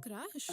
Crash.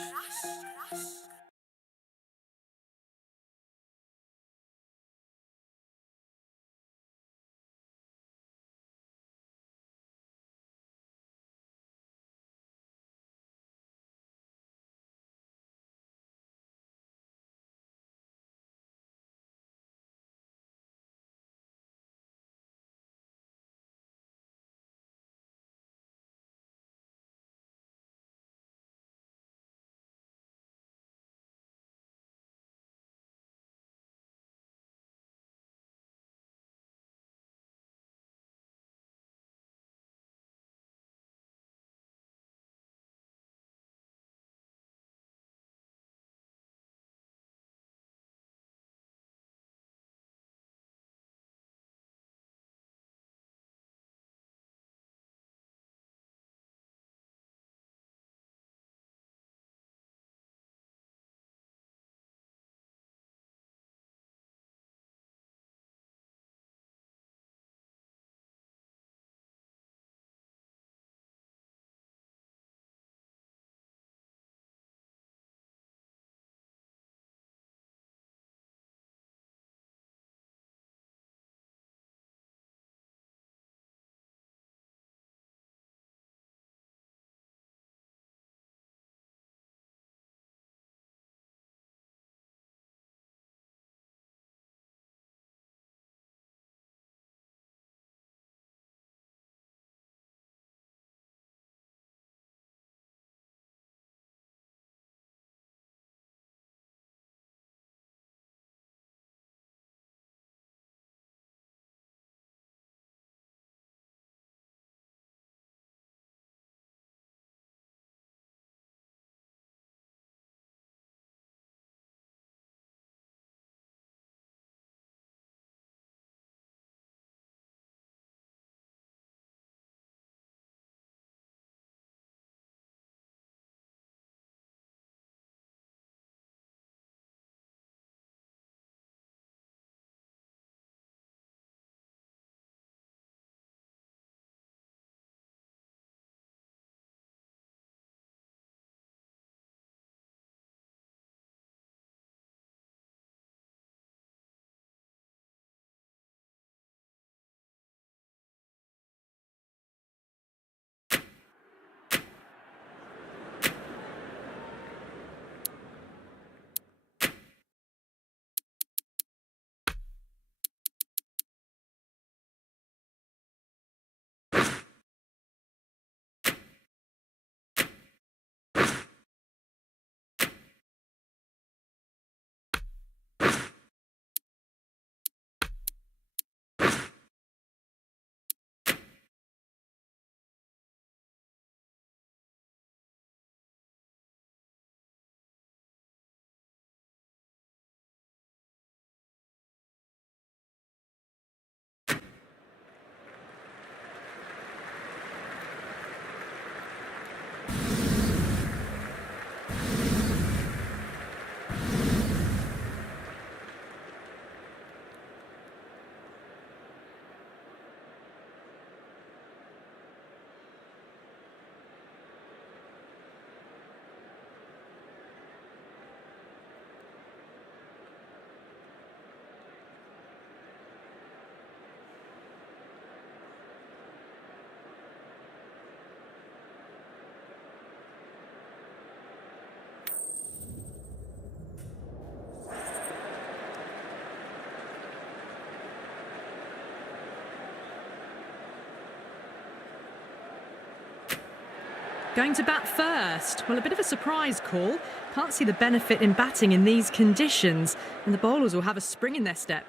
Going to bat first. Well, a bit of a surprise call. Can't see the benefit in batting in these conditions, and the bowlers will have a spring in their step.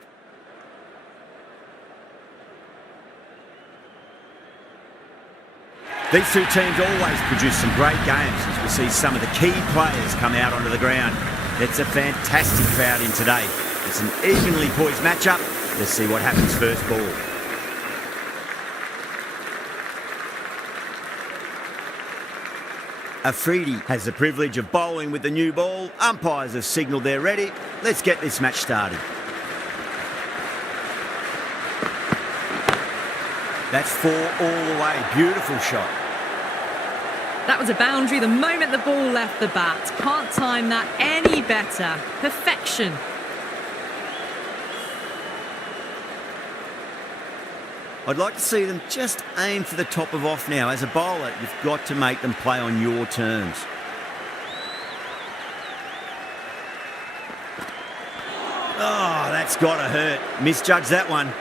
These two teams always produce some great games as we see some of the key players come out onto the ground. It's a fantastic crowd in today. It's an evenly poised matchup. Let's see what happens first ball. Afridi has the privilege of bowling with the new ball. Umpires have signalled they're ready. Let's get this match started. That's 4 all the way. Beautiful shot. That was a boundary the moment the ball left the bat. Can't time that any better. Perfection. I'd like to see them just aim for the top of off now. As a bowler, you've got to make them play on your terms. Oh, that's got to hurt. Misjudged that one.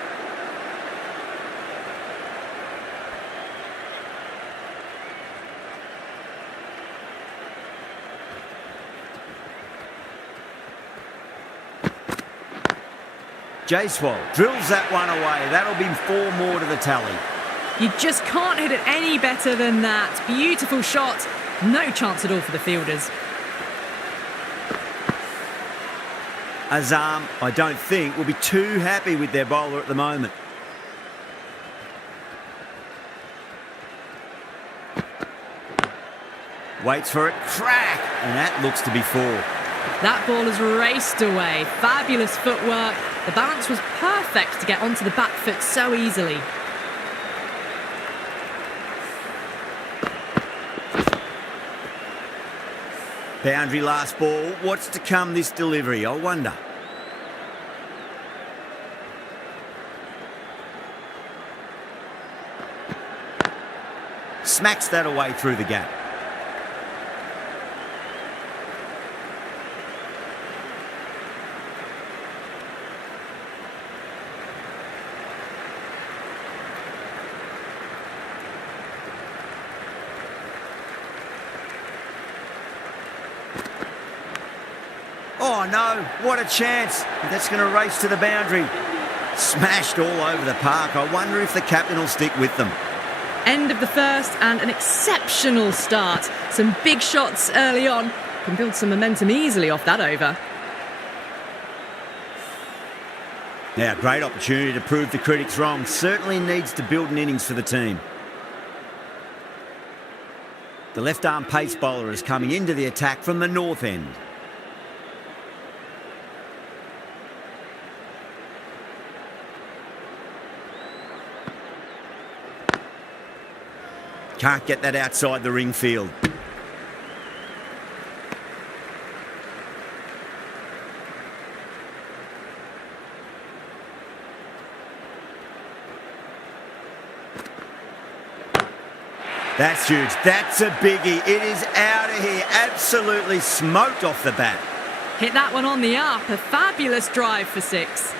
Jaiswal drills that one away. That'll be 4 more to the tally. You just can't hit it any better than that. Beautiful shot. No chance at all for the fielders. Azam, I don't think, will be too happy with their bowler at the moment. Waits for it. Crack! And that looks to be 4. That ball has raced away. Fabulous footwork. The balance was perfect to get onto the back foot so easily. Boundary last ball. What's to come this delivery, I wonder. Smacks that away through the gap. Oh no, what a chance. That's going to race to the boundary. Smashed all over the park. I wonder if the captain will stick with them. End of the first and an exceptional start. Some big shots early on. Can build some momentum easily off that over. Now, great opportunity to prove the critics wrong. Certainly needs to build an innings for the team. The left-arm pace bowler is coming into the attack from the north end. Can't get that outside the ring field. That's huge. That's a biggie. It is out of here. Absolutely smoked off the bat. Hit that one on the up. A fabulous drive for 6.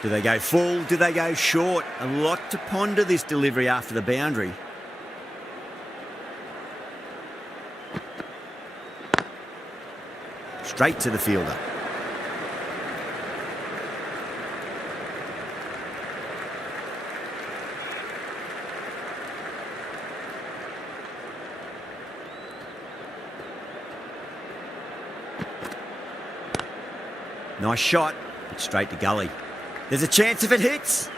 Do they go full? Do they go short? A lot to ponder this delivery after the boundary. Straight to the fielder. Nice shot, but straight to gully. There's a chance if it hits.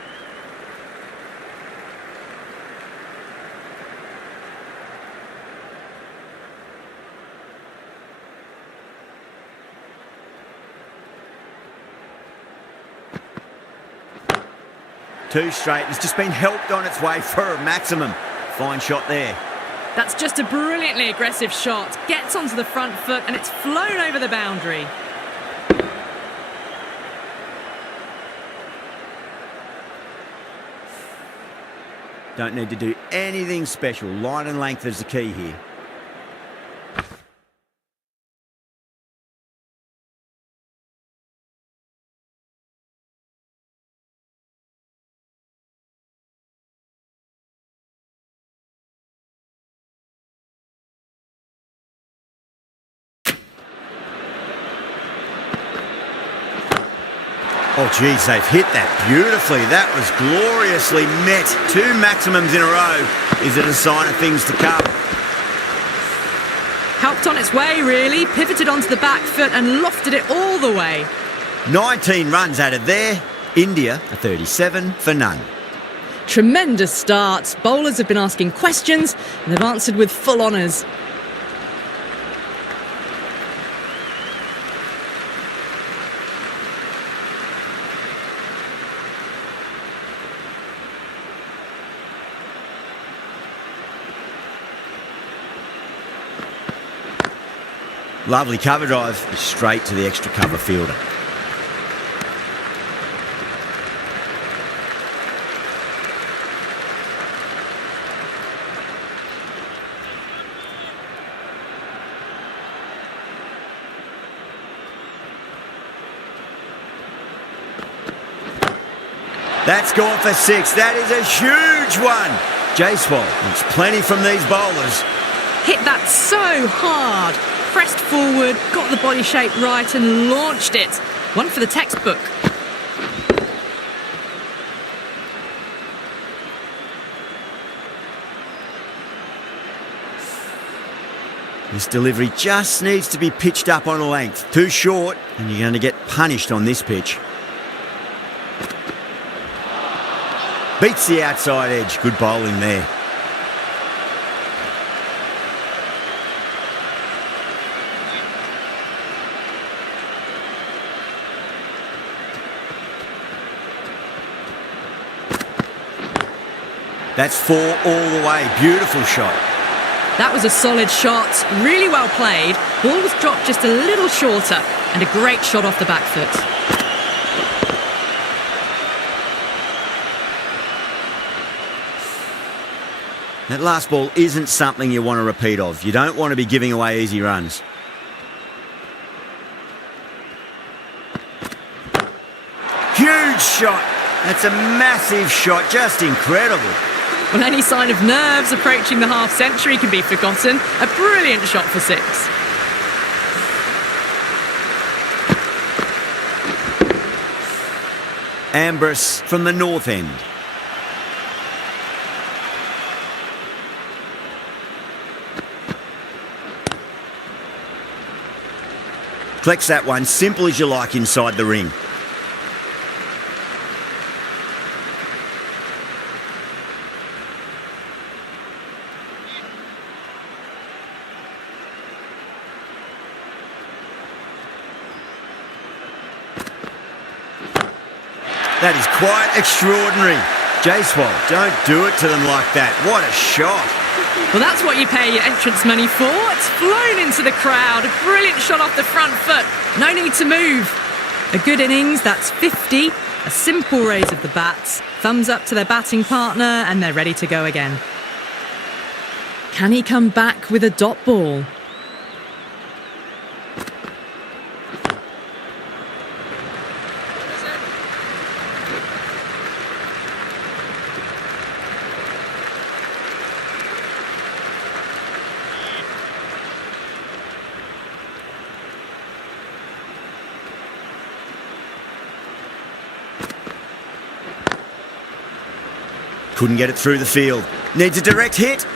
Two straight. It's just been helped on its way for a maximum. Fine shot there. That's just a brilliantly aggressive shot. Gets onto the front foot and it's flown over the boundary. Don't need to do anything special. Line and length is the key here. Oh, geez, they've hit that beautifully. That was gloriously met. 2 maximums in a row. Is it a sign of things to come? Helped on its way, really. Pivoted onto the back foot and lofted it all the way. 19 runs added there. India, a 37 for none. Tremendous start. Bowlers have been asking questions and they've answered with full honours. Lovely cover drive, straight to the extra cover fielder. That's gone for 6. That is a huge one. Jaiswal wants plenty from these bowlers. Hit that so hard. Pressed forward, got the body shape right and launched it. One for the textbook. This delivery just needs to be pitched up on a length. Too short, and you're going to get punished on this pitch. Beats the outside edge. Good bowling there. That's 4 all the way. Beautiful shot. That was a solid shot, really well played. Ball was dropped just a little shorter, and a great shot off the back foot. That last ball isn't something you want to repeat of. You don't want to be giving away easy runs. Huge shot. That's a massive shot, just incredible. Well, any sign of nerves approaching the half-century can be forgotten. A brilliant shot for 6. Ambrose from the north end. Collects that one, simple as you like inside the ring. That is quite extraordinary. Jaiswal, don't do it to them like that. What a shot. Well, that's what you pay your entrance money for. It's flown into the crowd. A brilliant shot off the front foot. No need to move. A good innings, that's 50. A simple raise of the bats. Thumbs up to their batting partner, and they're ready to go again. Can he come back with a dot ball? Couldn't get it through the field. Needs a direct hit.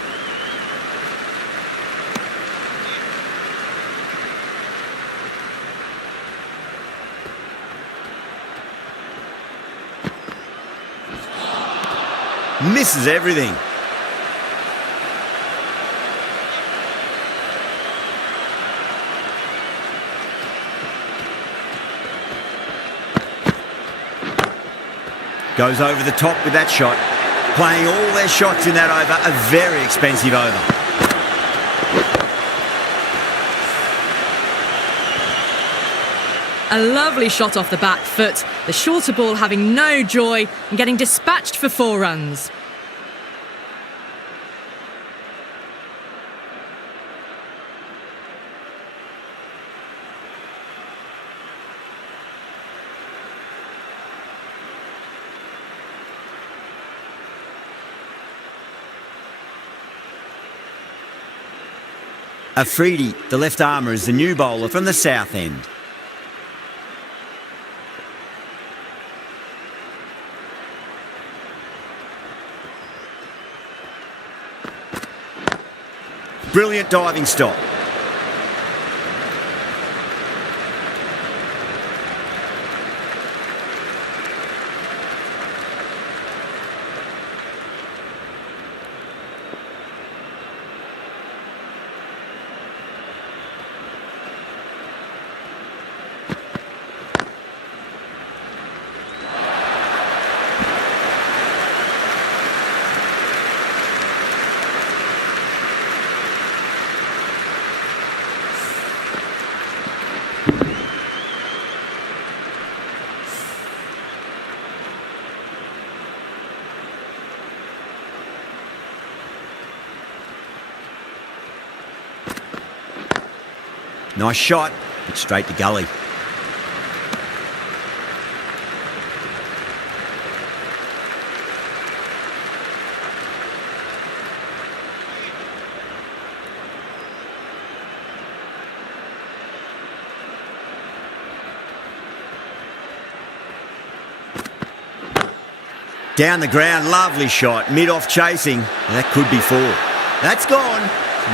Misses everything. Goes over the top with that shot. Playing all their shots in that over, a very expensive over. A lovely shot off the back foot. The shorter ball having no joy and getting dispatched for 4 runs. Afridi, the left armour, is the new bowler from the south end. Brilliant diving stop. Nice shot, but straight to gully. Down the ground, lovely shot, mid-off chasing. That could be 4. That's gone.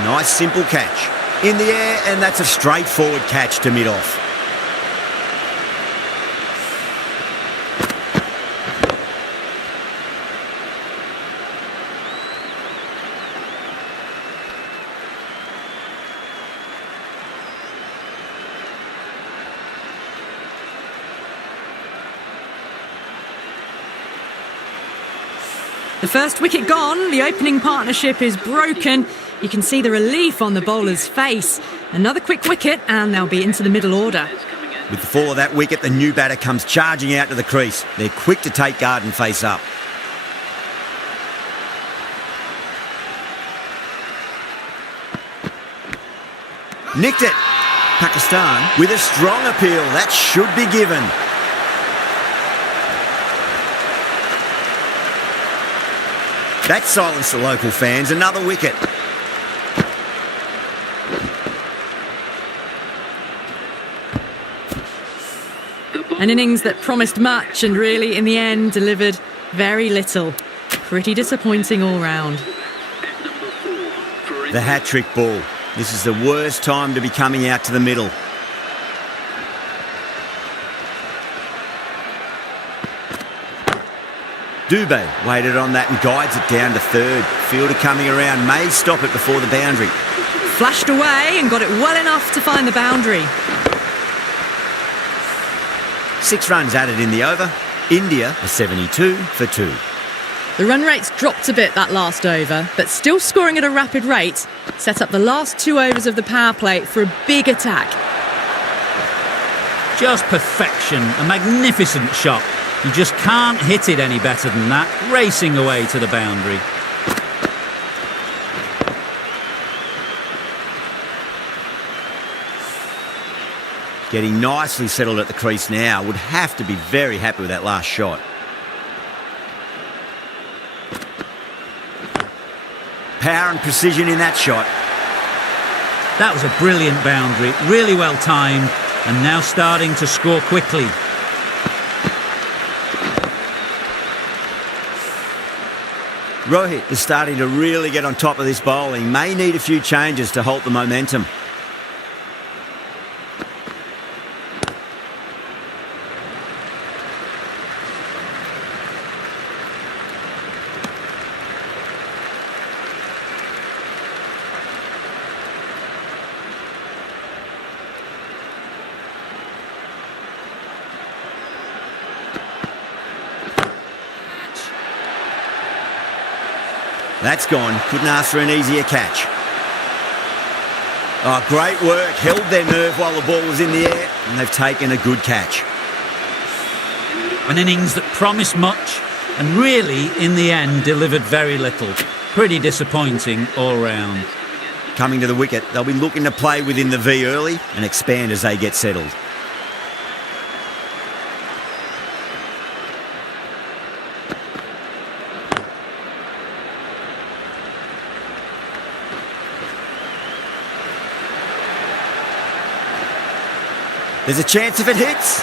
Nice simple catch. In the air, and that's a straightforward catch to mid-off. The first wicket gone, the opening partnership is broken. You can see the relief on the bowler's face. Another quick wicket and they'll be into the middle order. With the fall of that wicket, the new batter comes charging out to the crease. They're quick to take guard and face up. Nicked it. Pakistan with a strong appeal. That should be given. That silenced the local fans. Another wicket. An innings that promised much and really, in the end, delivered very little. Pretty disappointing all round. The hat-trick ball. This is the worst time to be coming out to the middle. Dubé waited on that and guides it down to third. Fielder coming around may stop it before the boundary. Flashed away and got it well enough to find the boundary. 6 runs added in the over. India are 72 for 2. The run rate's dropped a bit that last over, but still scoring at a rapid rate. Set up the last 2 overs of the power play for a big attack. Just perfection, a magnificent shot. You just can't hit it any better than that, racing away to the boundary. Getting nicely settled at the crease now. Would have to be very happy with that last shot. Power and precision in that shot. That was a brilliant boundary, really well timed, and now starting to score quickly. Rohit is starting to really get on top of this bowling. May need a few changes to halt the momentum. That's gone. Couldn't ask for an easier catch. Oh, great work. Held their nerve while the ball was in the air, and they've taken a good catch. An innings that promised much and really, in the end, delivered very little. Pretty disappointing all round. Coming to the wicket, they'll be looking to play within the V early and expand as they get settled. There's a chance if it hits.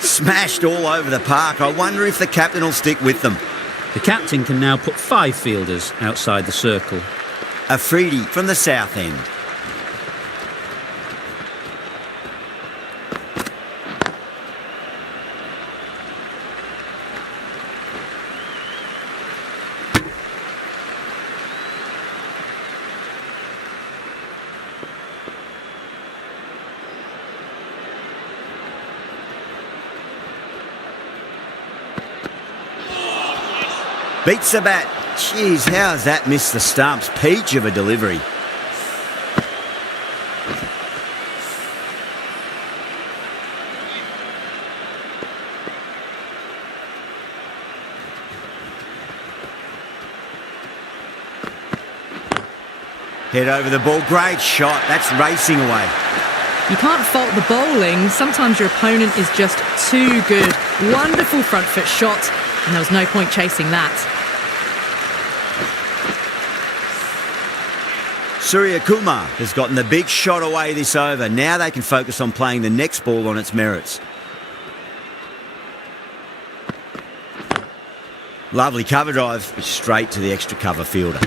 Smashed all over the park. I wonder if the captain will stick with them. The captain can now put 5 fielders outside the circle. Afridi from the south end. Beats the bat. Jeez, how has that missed the stumps? Peach of a delivery. Head over the ball. Great shot. That's racing away. You can't fault the bowling. Sometimes your opponent is just too good. Wonderful front foot shot, and there was no point chasing that. Surya Kumar has gotten the big shot away this over. Now they can focus on playing the next ball on its merits. Lovely cover drive, straight to the extra cover fielder.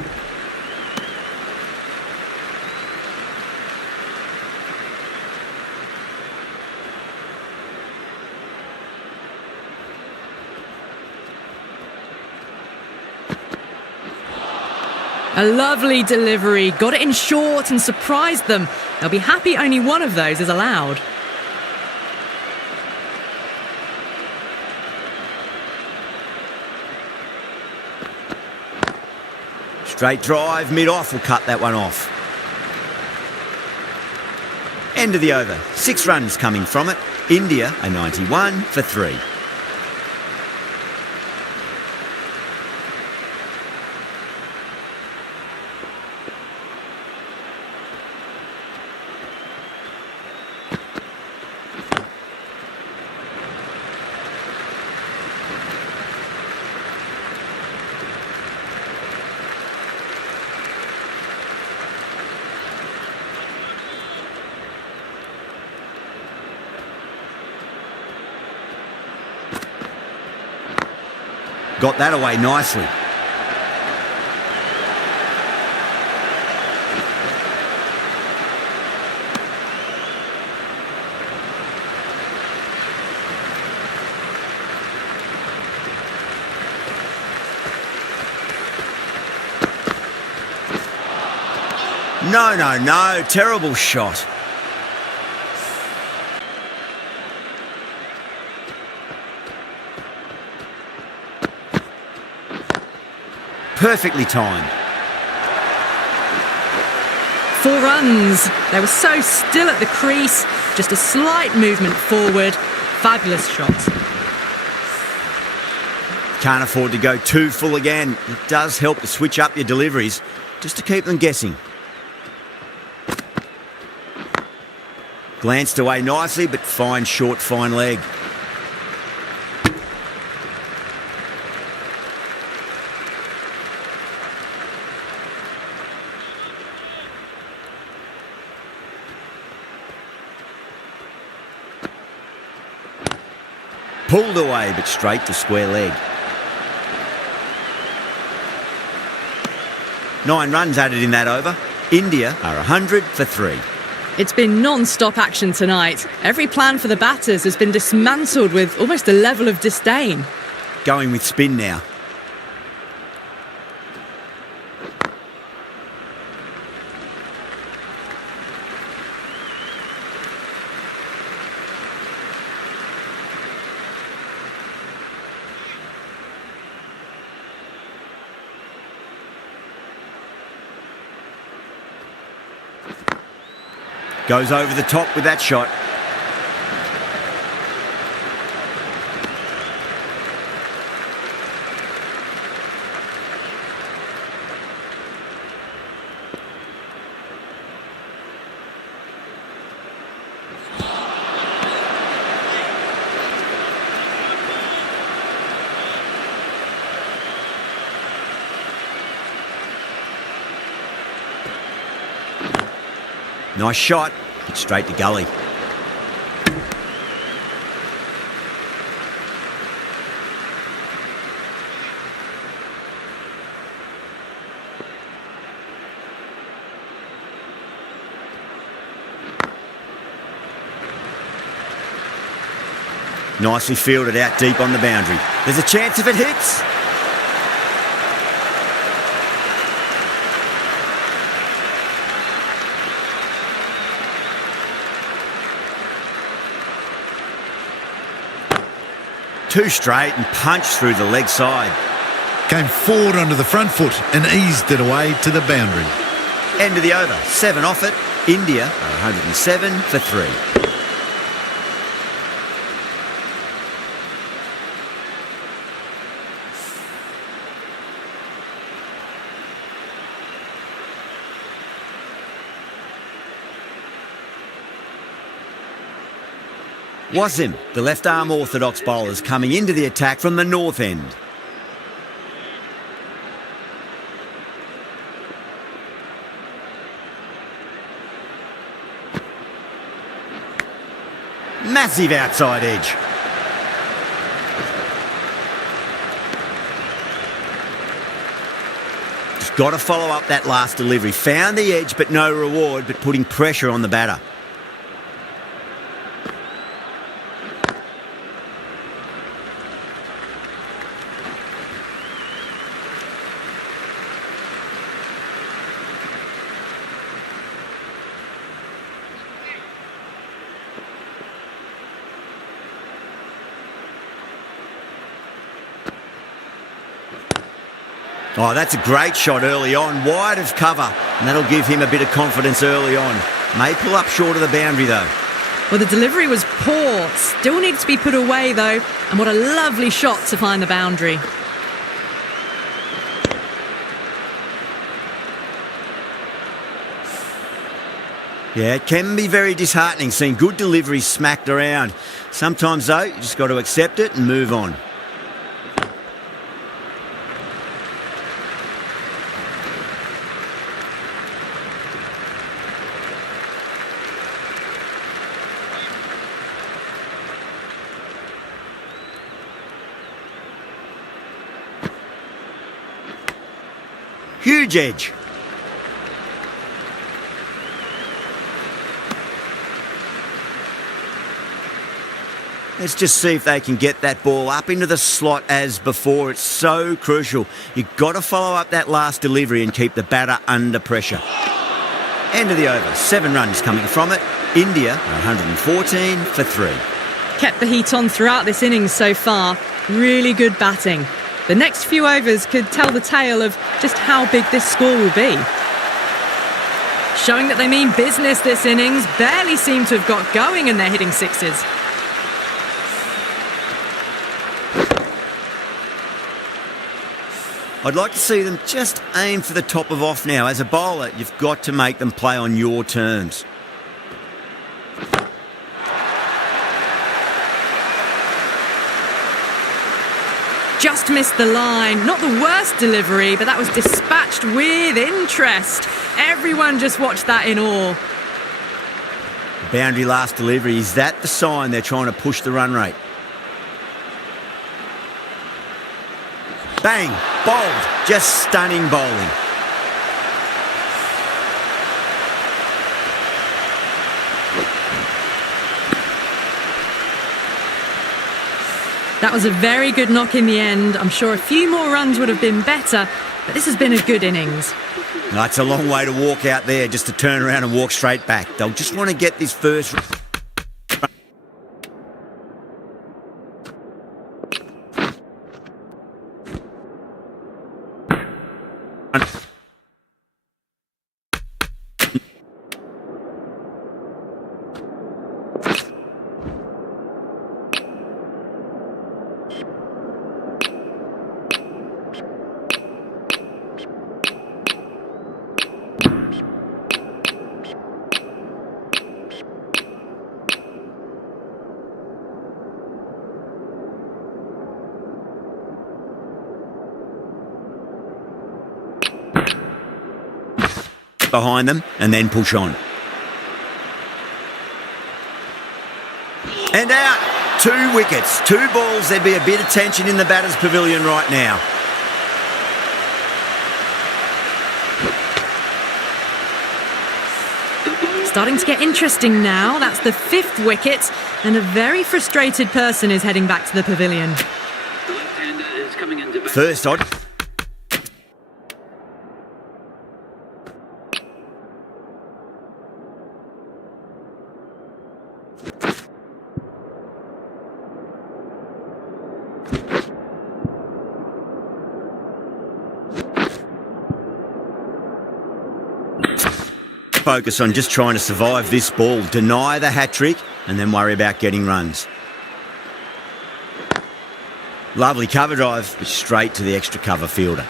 A lovely delivery, got it in short and surprised them. They'll be happy only one of those is allowed. Straight drive, mid-off will cut that one off. End of the over. 6 runs coming from it. India a 91 for 3. Got that away nicely. No. Terrible shot. Perfectly timed. 4 runs. They were so still at the crease. Just a slight movement forward. Fabulous shot. Can't afford to go too full again. It does help to switch up your deliveries just to keep them guessing. Glanced away nicely, but fine short, fine leg. Pulled away, but straight to square leg. 9 runs added in that over. India are 100 for 3. It's been non-stop action tonight. Every plan for the batters has been dismantled with almost a level of disdain. Going with spin now. Goes over the top with that shot. Nice shot, but straight to gully. Nicely fielded out deep on the boundary. There's a chance if it hits. Too straight and punched through the leg side. came forward onto the front foot and eased it away to the boundary. End of the over. 7 off it. India are 107 for 3. Wasim, the left-arm orthodox bowlers, coming into the attack from the north end. Massive outside edge. Just got to follow up that last delivery. Found the edge, but no reward, but putting pressure on the batter. Oh, that's a great shot early on, wide of cover, and that'll give him a bit of confidence early on. May pull up short of the boundary though. Well, the delivery was poor. Still needs to be put away though, and what a lovely shot to find the boundary. Yeah, it can be very disheartening seeing good deliveries smacked around. Sometimes though, you just got to accept it and move on. Huge edge. Let's just see if they can get that ball up into the slot as before. It's so crucial. You've got to follow up that last delivery and keep the batter under pressure. End of the over. 7 runs coming from it. India 114 for 3. Kept the heat on throughout this innings so far. Really good batting. The next few overs could tell the tale of just how big this score will be. Showing that they mean business this innings, barely seem to have got going and they're hitting sixes. I'd like to see them just aim for the top of off now. As a bowler, you've got to make them play on your terms. Just missed the line. Not the worst delivery, but that was dispatched with interest. Everyone just watched that in awe. Boundary last delivery, is that the sign they're trying to push the run rate? Bang, bowled, just stunning bowling. That was a very good knock in the end. I'm sure a few more runs would have been better, but this has been a good innings. No, it's a long way to walk out there just to turn around and walk straight back. They'll just want to get this first... behind them and then push on. And out. 2 wickets, 2 balls. There'd be a bit of tension in the batter's pavilion right now. Starting to get interesting now. That's the 5th wicket, and a very frustrated person is heading back to the pavilion. First odd. Focus on just trying to survive this ball, deny the hat-trick, and then worry about getting runs. Lovely cover drive, but straight to the extra cover fielder.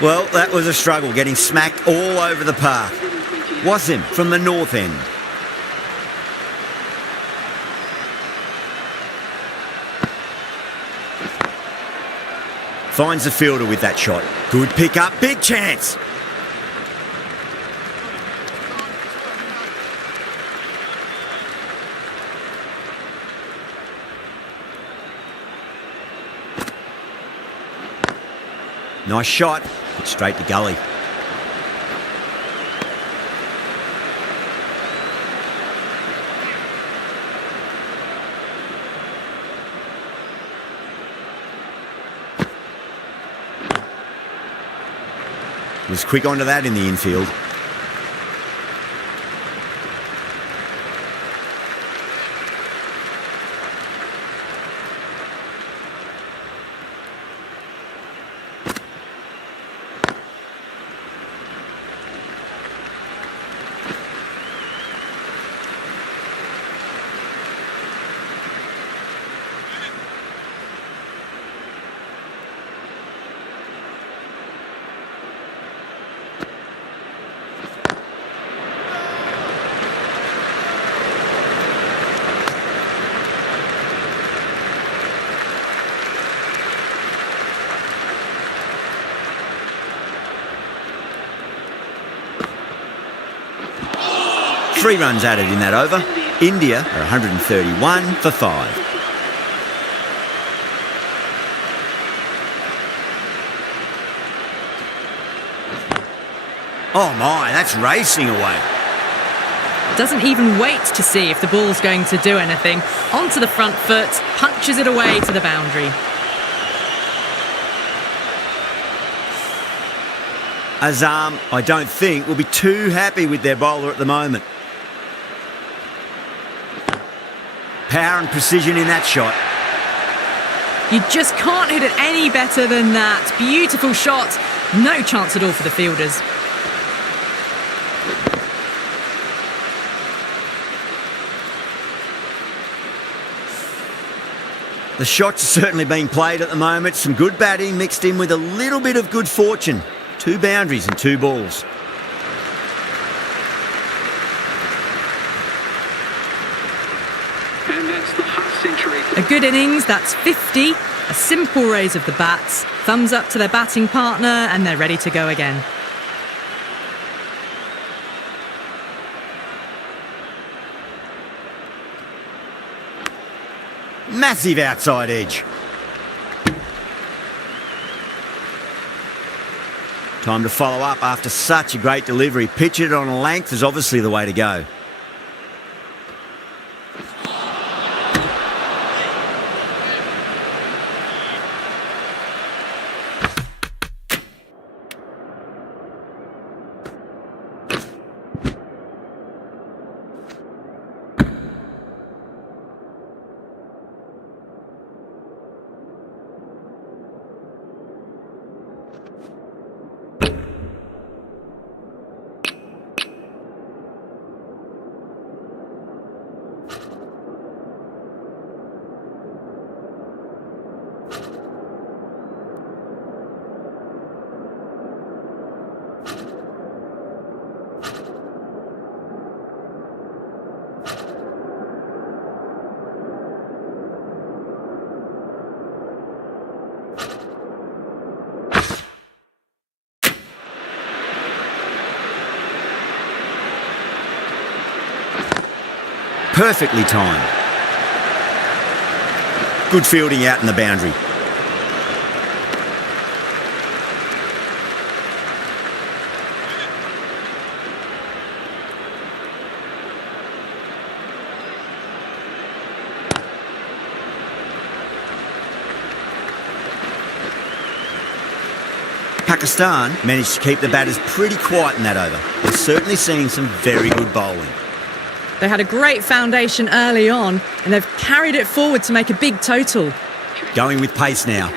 Well, that was a struggle, getting smacked all over the park. Wasim from the north end. Finds the fielder with that shot. Good pick up, big chance. Nice shot, but straight to gully. Was quick onto that in the infield. Three runs added in that over. India are 131 for 5. Oh my, that's racing away. Doesn't even wait to see if the ball's going to do anything. Onto the front foot, punches it away to the boundary. Azam, I don't think, will be too happy with their bowler at the moment. Power and precision in that shot. You just can't hit it any better than that. Beautiful shot. No chance at all for the fielders. The shots are certainly being played at the moment. Some good batting mixed in with a little bit of good fortune. 2 boundaries and 2 balls. And that's the half century. A good innings, that's 50. A simple raise of the bats. Thumbs up to their batting partner and they're ready to go again. Massive outside edge. Time to follow up after such a great delivery. Pitch it on a length is obviously the way to go. Perfectly timed. Good fielding out in the boundary. Pakistan managed to keep the batters pretty quiet in that over. They're certainly seeing some very good bowling. They had a great foundation early on, and they've carried it forward to make a big total. Going with pace now.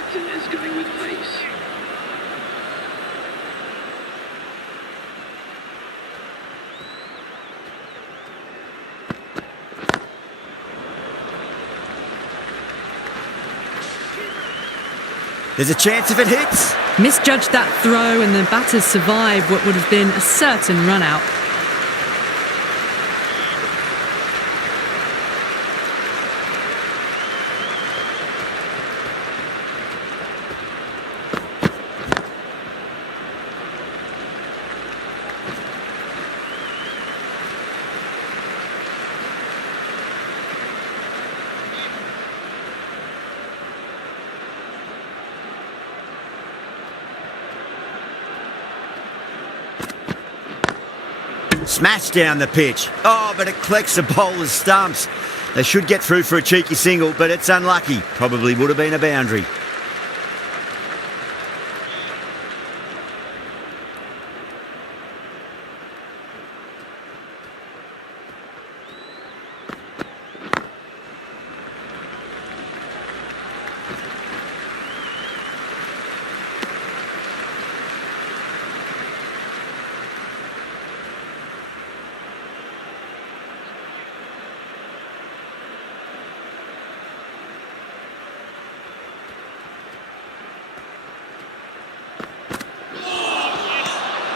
There's a chance if it hits. Misjudged that throw, and the batters survived what would have been a certain run-out. Smashed down the pitch. Oh, but it collects the bowler's stumps. They should get through for a cheeky single, but it's unlucky. Probably would have been a boundary.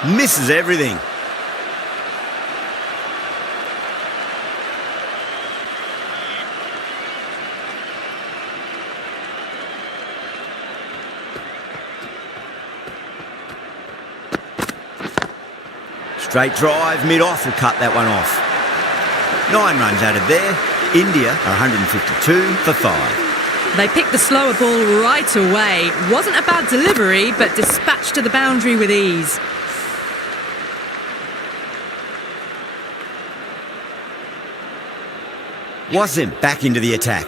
Misses everything. Straight drive, mid-off will cut that one off. 9 runs out of there. India are 152 for 5. They picked the slower ball right away. Wasn't a bad delivery, but dispatched to the boundary with ease. Wasim back into the attack.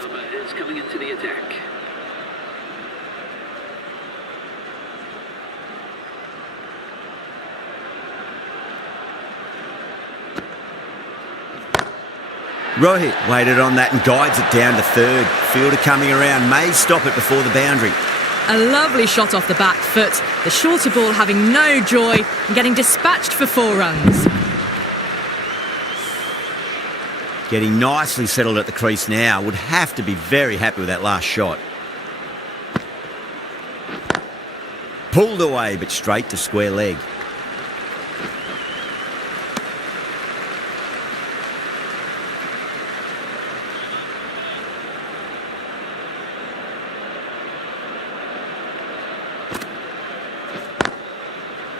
Rohit waited on that and guides it down to third. Fielder coming around may stop it before the boundary. A lovely shot off the back foot. The shorter ball having no joy and getting dispatched for 4 runs. Getting nicely settled at the crease now. Would have to be very happy with that last shot. Pulled away, but straight to square leg.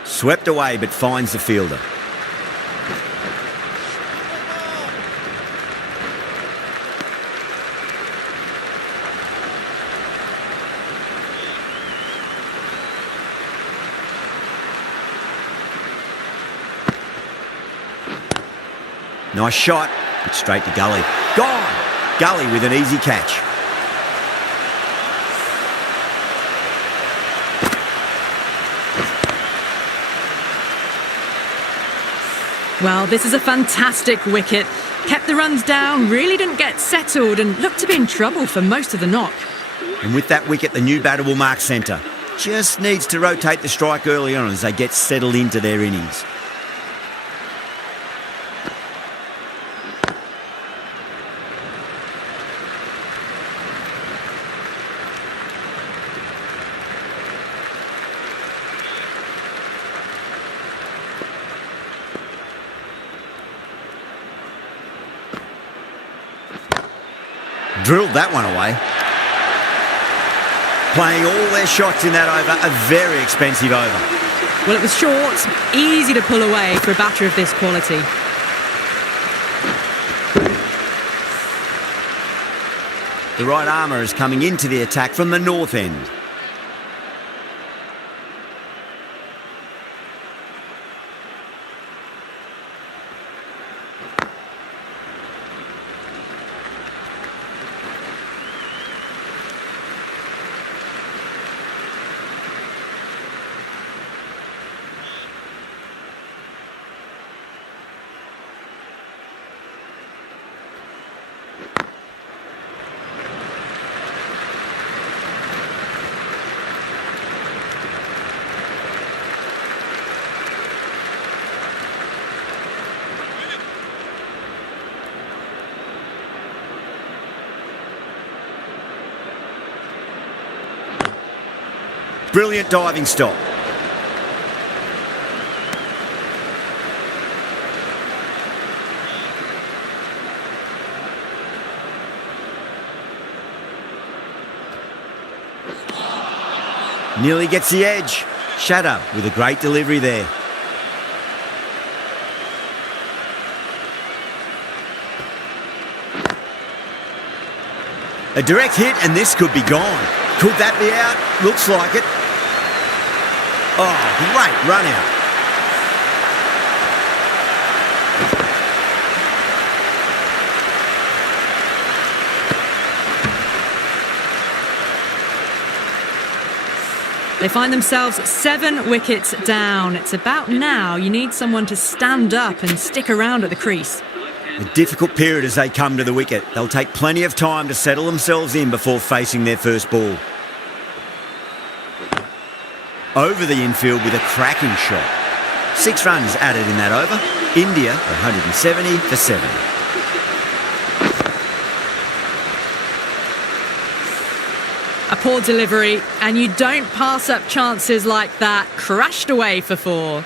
Swept away, but finds the fielder. Nice shot, but straight to Gully. Gone! Gully with an easy catch. Well, this is a fantastic wicket. Kept the runs down, really didn't get settled and looked to be in trouble for most of the knock. And with that wicket, the new batter will mark centre. Just needs to rotate the strike early on as they get settled into their innings. Drilled that one away. Playing all their shots in that over, a very expensive over. Well, it was short, easy to pull away for a batter of this quality. The right armour is coming into the attack from the north end. Brilliant diving stop. Nearly gets the edge. Shatter with a great delivery there. A direct hit and this could be gone. Could that be out? Looks like it. Oh, great run out. They find themselves 7 wickets down. It's about now you need someone to stand up and stick around at the crease. A difficult period as they come to the wicket. They'll take plenty of time to settle themselves in before facing their first ball. Over the infield with a cracking shot. 6 runs added in that over. India 170 for 70. A poor delivery, and you don't pass up chances like that. Crashed away for 4.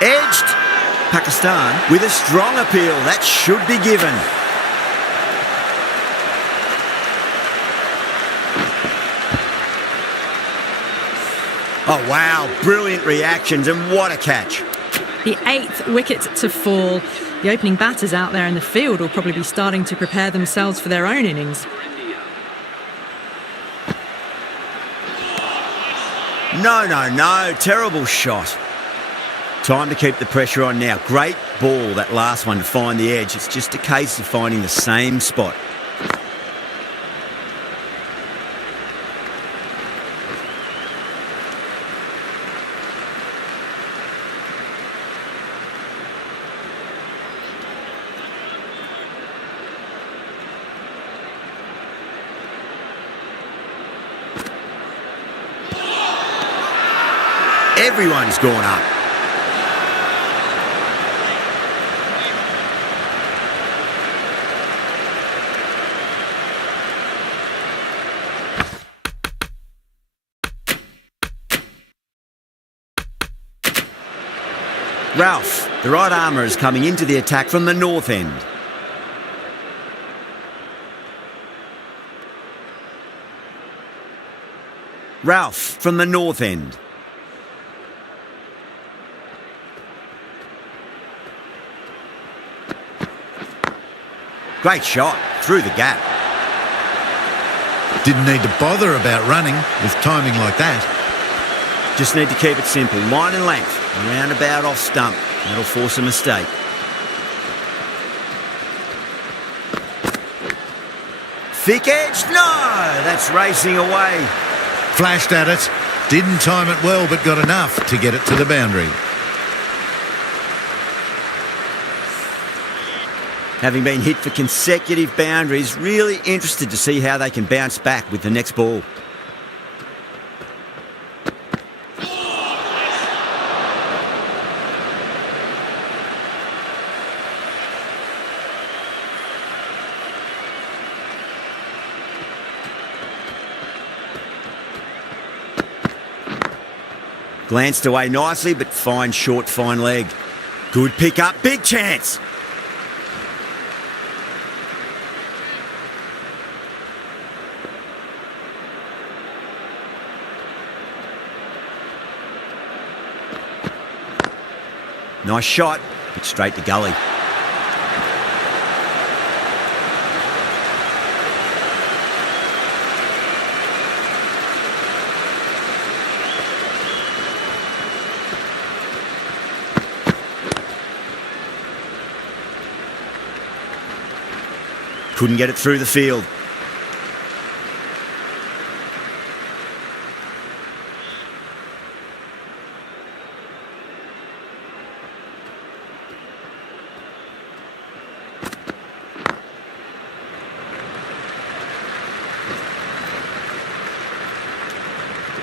Edged. Pakistan with a strong appeal. That should be given. Oh, wow. Brilliant reactions and what a catch. The 8th wicket to fall. The opening batters out there in the field will probably be starting to prepare themselves for their own innings. No. Terrible shot. Time to keep the pressure on now. Great ball, that last one, to find the edge. It's just a case of finding the same spot. Everyone's gone up. Ralph, the right armour, is coming into the attack from the north end. Ralph from the north end. Great shot, through the gap. Didn't need to bother about running with timing like that. Just need to keep it simple. Line and length, roundabout off stump. That'll force a mistake. Thick edge, no! That's racing away. Flashed at it. Didn't time it well, but got enough to get it to the boundary. Having been hit for consecutive boundaries, really interested to see how they can bounce back with the next ball. Glanced away nicely, but fine short, fine leg. Good pick up, big chance. Nice shot, but straight to gully. couldn't get it through the field.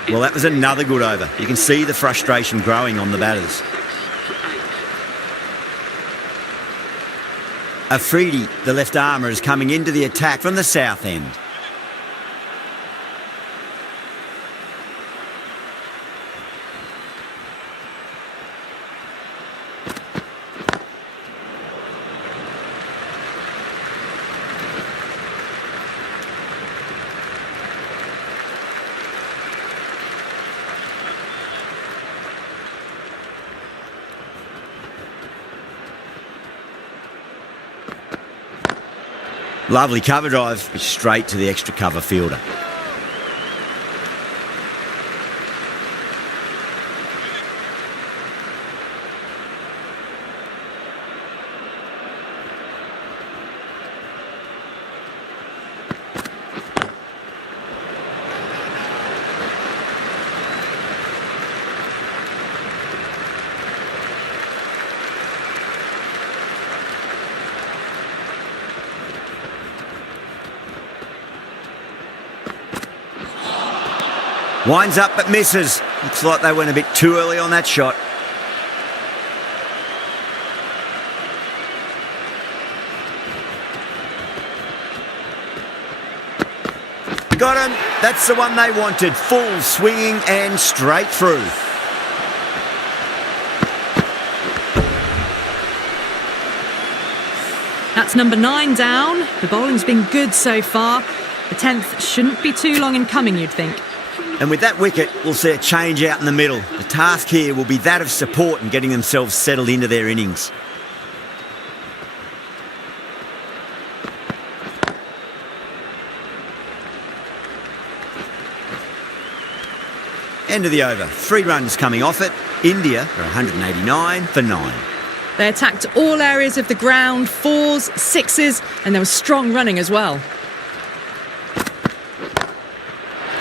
Well, that was another good over. You can see the frustration growing on the batters. Afridi, the left armour, is coming into the attack from the south end. Lovely cover drive, straight to the extra cover fielder. Winds up but misses. Looks like they went a bit too early on that shot. Got him. That's the one they wanted. Full swinging and straight through. That's number 9 down. The bowling's been good so far. The 10th shouldn't be too long in coming, you'd think. And with that wicket, we'll see a change out in the middle. The task here will be that of support and getting themselves settled into their innings. End of the over. 3 runs coming off it. India are 189 for 9. They attacked all areas of the ground, 4s, 6s, and there was strong running as well.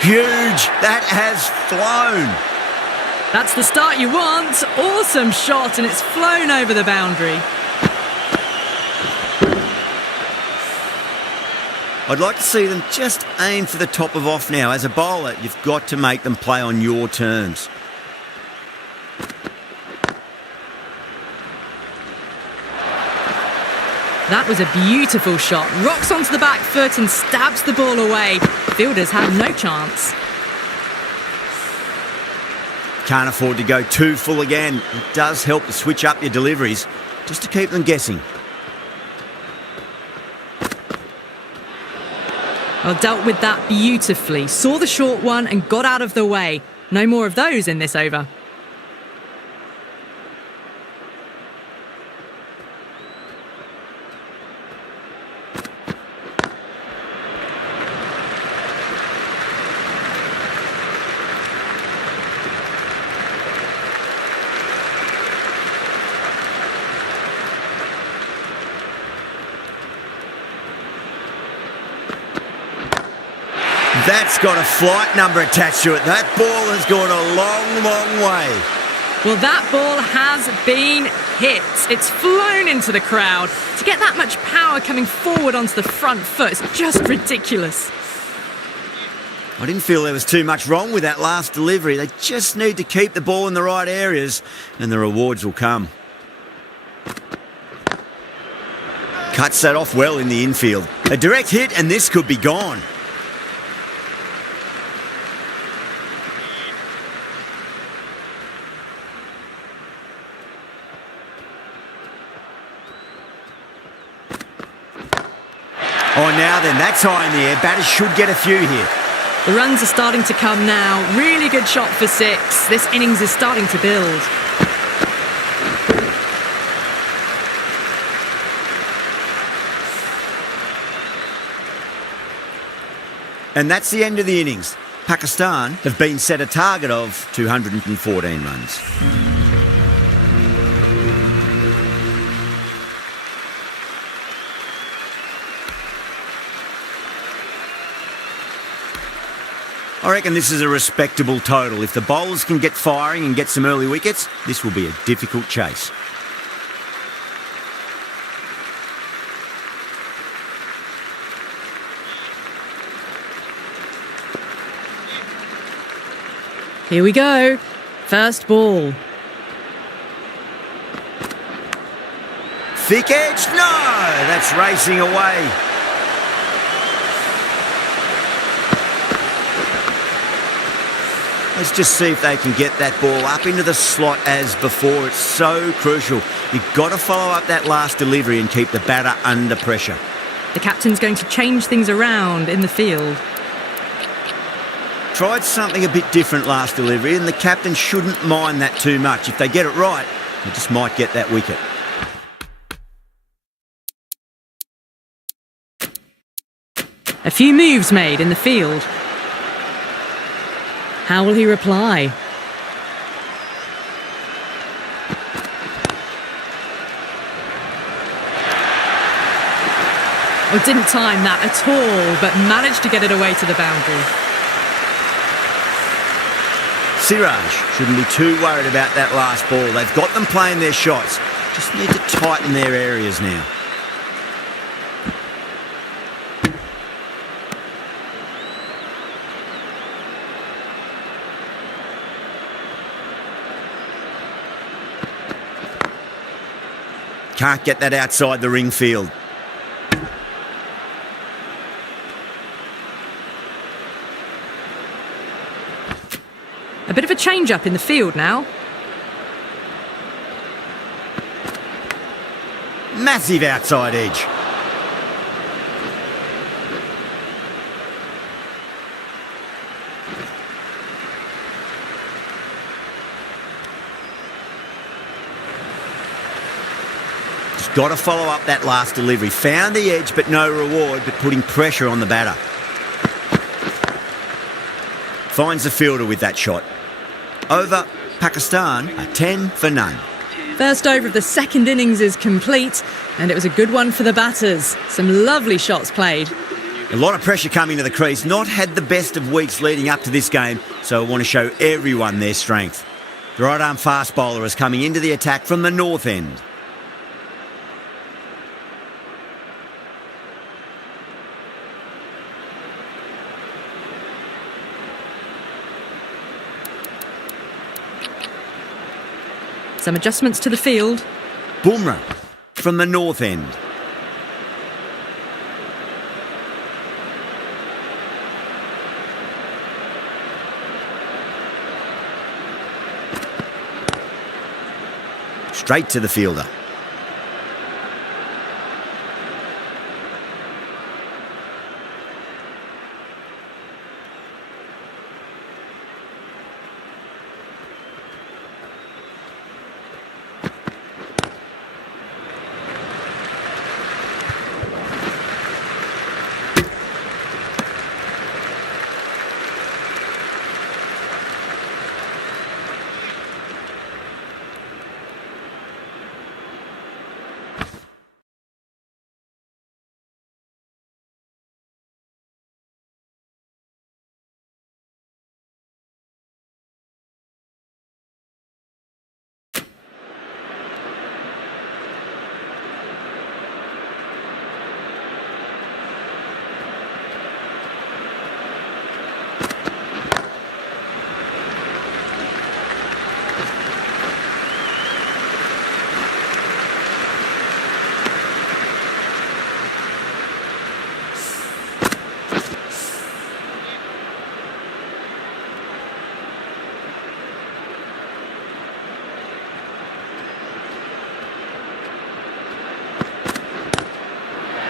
Huge. That has flown. That's the start you want. Awesome shot, and it's flown over the boundary. I'd like to see them just aim for the top of off now. As a bowler, you've got to make them play on your terms. That was a beautiful shot. Rocks onto the back foot and stabs the ball away. Fielders have no chance. Can't afford to go too full again. It does help to switch up your deliveries just to keep them guessing. Well, dealt with that beautifully. Saw the short one and got out of the way. No more of those in this over. That's got a flight number attached to it. That ball has gone a long, long way. Well, that ball has been hit. It's flown into the crowd. To get that much power coming forward onto the front foot is just ridiculous. I didn't feel there was too much wrong with that last delivery. They just need to keep the ball in the right areas and the rewards will come. Cuts that off well in the infield. A direct hit and this could be gone. Oh, now then, that's high in the air. Batters should get a few here. The runs are starting to come now. Really good shot for 6. This innings is starting to build. And that's the end of the innings. Pakistan have been set a target of 214 runs. I reckon this is a respectable total. If the bowlers can get firing and get some early wickets, this will be a difficult chase. Here we go. First ball. Thick edge? No! That's racing away. Let's just see if they can get that ball up into the slot as before. It's so crucial. You've got to follow up that last delivery and keep the batter under pressure. The captain's going to change things around in the field. Tried something a bit different last delivery, and the captain shouldn't mind that too much. If they get it right, they just might get that wicket. A few moves made in the field. How will he reply? Oh, didn't time that at all, but managed to get it away to the boundary. Siraj shouldn't be too worried about that last ball. They've got them playing their shots. Just need to tighten their areas now. Can't get that outside the ring field. A bit of a change-up in the field now. Massive outside edge. Just got to follow up that last delivery. Found the edge, but no reward, but putting pressure on the batter. Finds the fielder with that shot. Over Pakistan, a 10 for none. First over of the second innings is complete, and it was a good one for the batters. Some lovely shots played. A lot of pressure coming to the crease. Not had the best of weeks leading up to this game, so I want to show everyone their strength. The right-arm fast bowler is coming into the attack from the north end. Some adjustments to the field. Bumrah from the north end. Straight to the fielder.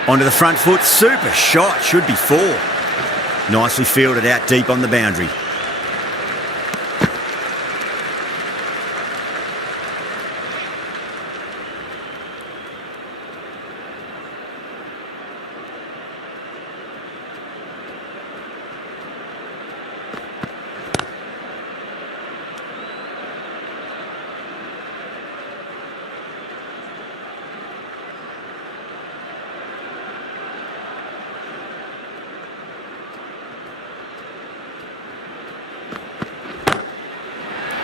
Onto the front foot, super shot, should be 4. Nicely fielded out deep on the boundary.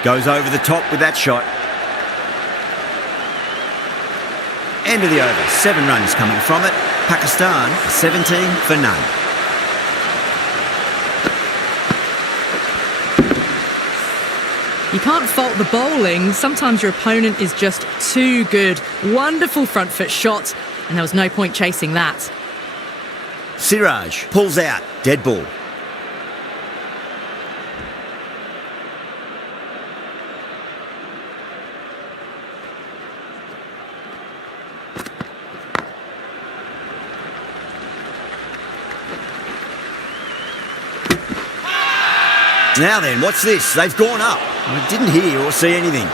Goes over the top with that shot. End of the over. 7 runs coming from it. Pakistan 17 for none. You can't fault the bowling. Sometimes your opponent is just too good. Wonderful front foot shot, and there was no point chasing that. Siraj pulls out. Dead ball. Now then, what's this? They've gone up. I didn't hear or see anything.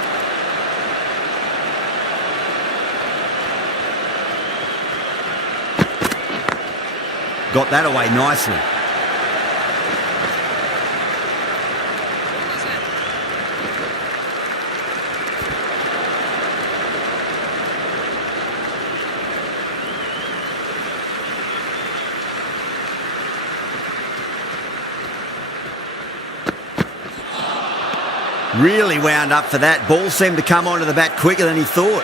Got that away nicely. Really wound up for that. Ball seemed to come onto the bat quicker than he thought.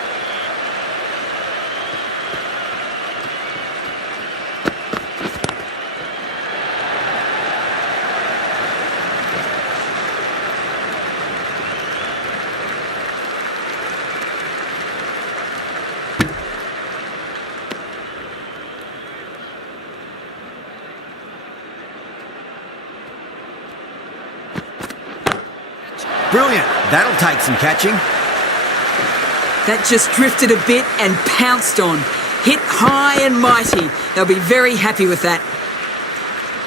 Brilliant. That'll take some catching. That just drifted a bit and pounced on. Hit high and mighty. They'll be very happy with that.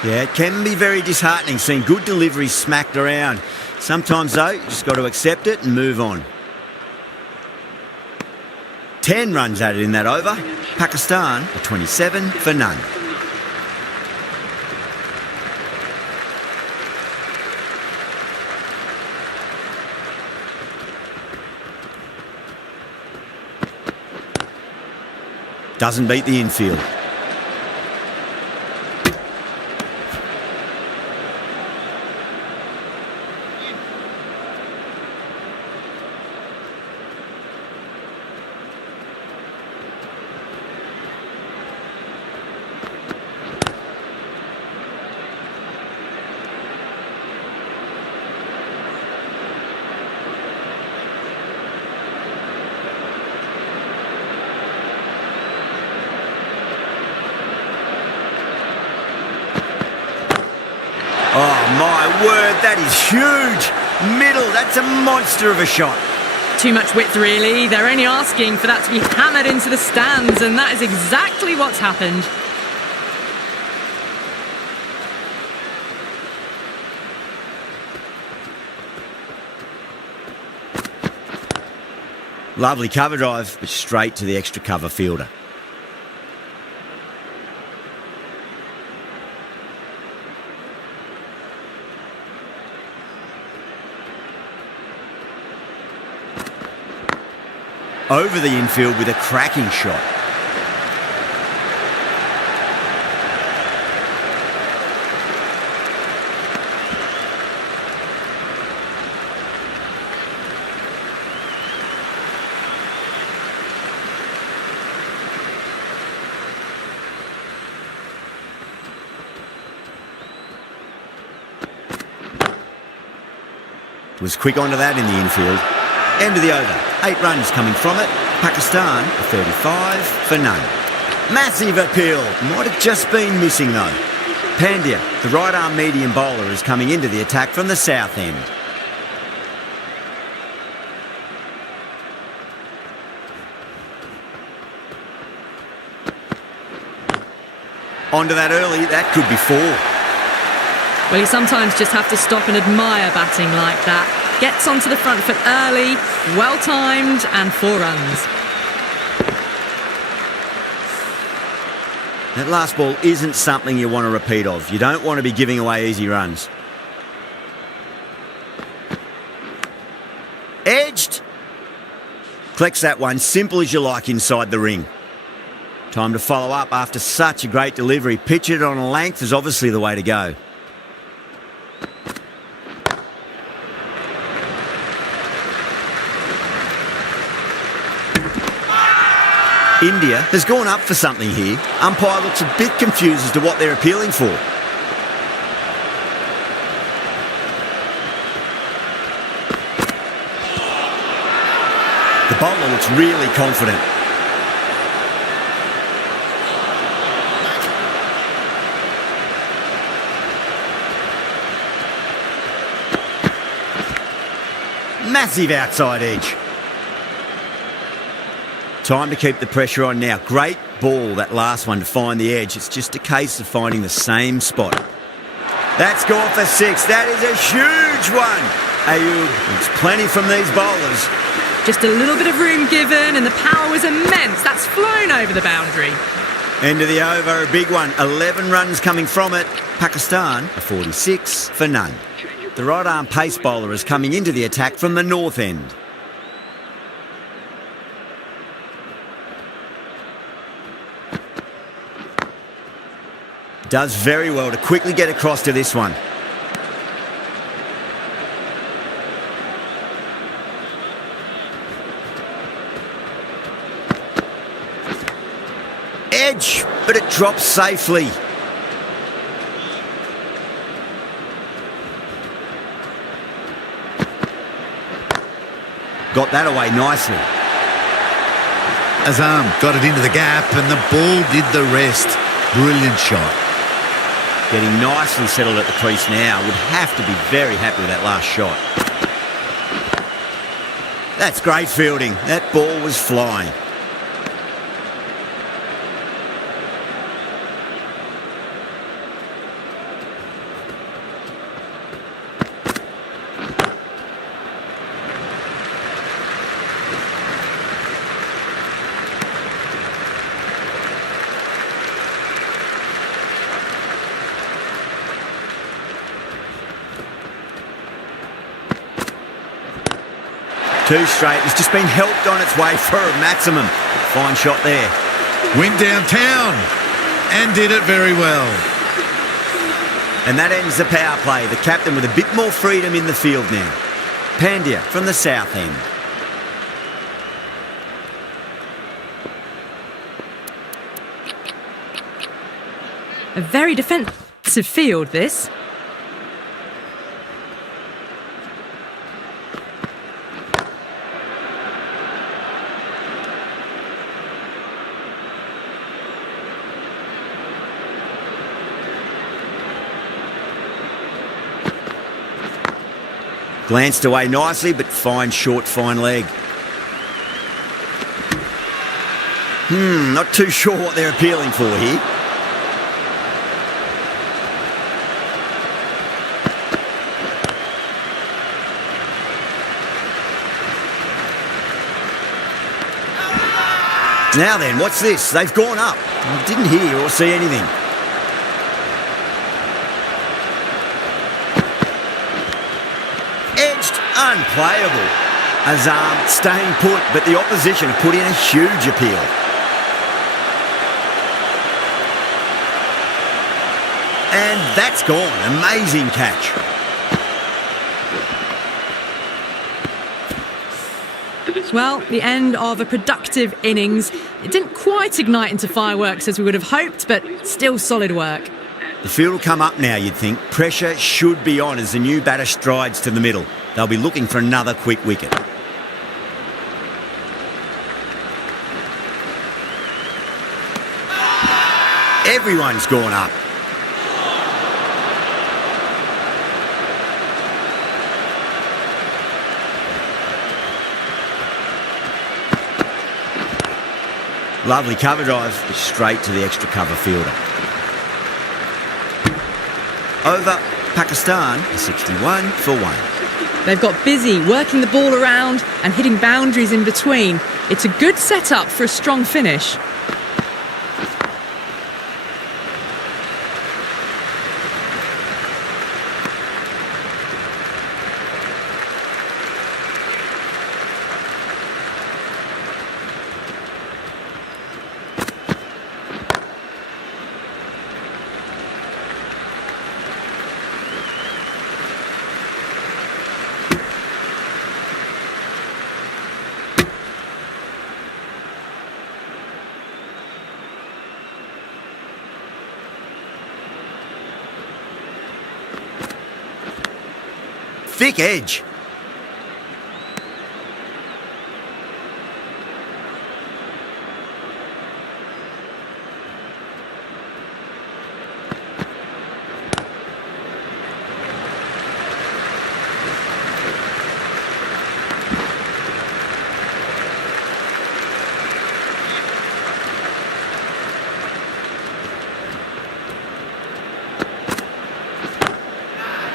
Yeah, it can be very disheartening seeing good deliveries smacked around. Sometimes, though, you just got to accept it and move on. 10 runs added in that over. Pakistan are 27 for none. Doesn't beat the infield. Oh, my word, that is huge. Middle, that's a monster of a shot. Too much width, really. They're only asking for that to be hammered into the stands, and that is exactly what's happened. Lovely cover drive, but straight to the extra cover fielder. Over the infield with a cracking shot. Was quick onto that in the infield. End of the over. 8 runs coming from it. Pakistan 35 for none. Massive appeal. Might have just been missing though. Pandya, the right arm medium bowler, is coming into the attack from the south end. Onto that early, that could be 4. Well, you sometimes just have to stop and admire batting like that. Gets onto the front foot early, well-timed, and 4 runs. That last ball isn't something you want to repeat of. You don't want to be giving away easy runs. Edged. Collects that one, simple as you like, inside the ring. Time to follow up after such a great delivery. Pitch it on a length is obviously the way to go. India has gone up for something here. Umpire looks a bit confused as to what they're appealing for. The bowler looks really confident. Massive outside edge. Time to keep the pressure on now. Great ball, that last one, to find the edge. It's just a case of finding the same spot. That's gone for 6. That is a huge one. Ayub, it's plenty from these bowlers. Just a little bit of room given and the power was immense. That's flown over the boundary. End of the over, a big one. 11 runs coming from it. Pakistan, a 46 for none. The right-arm pace bowler is coming into the attack from the north end. Does very well to quickly get across to this one. Edge, but it drops safely. Got that away nicely. Azam got it into the gap and the ball did the rest. Brilliant shot. Getting nicely settled at the crease now. Would have to be very happy with that last shot. That's great fielding. That ball was flying. Two straight. It's just been helped on its way for a maximum. Fine shot there. Went downtown and did it very well. And that ends the power play. The captain with a bit more freedom in the field now. Pandya from the south end. A very defensive field, this. Glanced away nicely, but fine short, fine leg. Not too sure what they're appealing for here. Now then, what's this? They've gone up. I didn't hear or see anything. Edged, unplayable. Azam staying put, but the opposition have put in a huge appeal. And that's gone. Amazing catch. Well, the end of a productive innings. It didn't quite ignite into fireworks as we would have hoped, but still solid work. The field will come up now, you'd think. Pressure should be on as the new batter strides to the middle. They'll be looking for another quick wicket. Everyone's gone up. Lovely cover drive, straight to the extra cover fielder. Over Pakistan, 61 for 1. They've got busy working the ball around and hitting boundaries in between. It's a good setup for a strong finish. thick edge.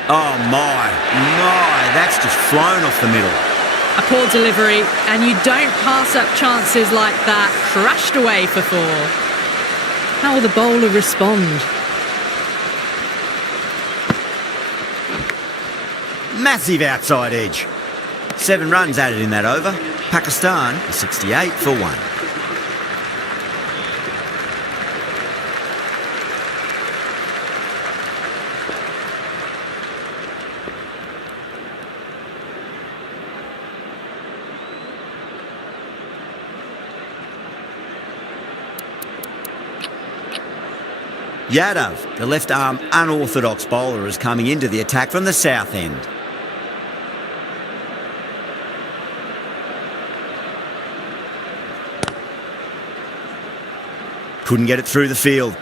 Oh my, that's just flown off the middle. A poor delivery, and you don't pass up chances like that. Crashed away for 4. How will the bowler respond? Massive outside edge. 7 runs added in that over. Pakistan are 68 for 1. Yadav, the left-arm unorthodox bowler, is coming into the attack from the south end. Couldn't get it through the field.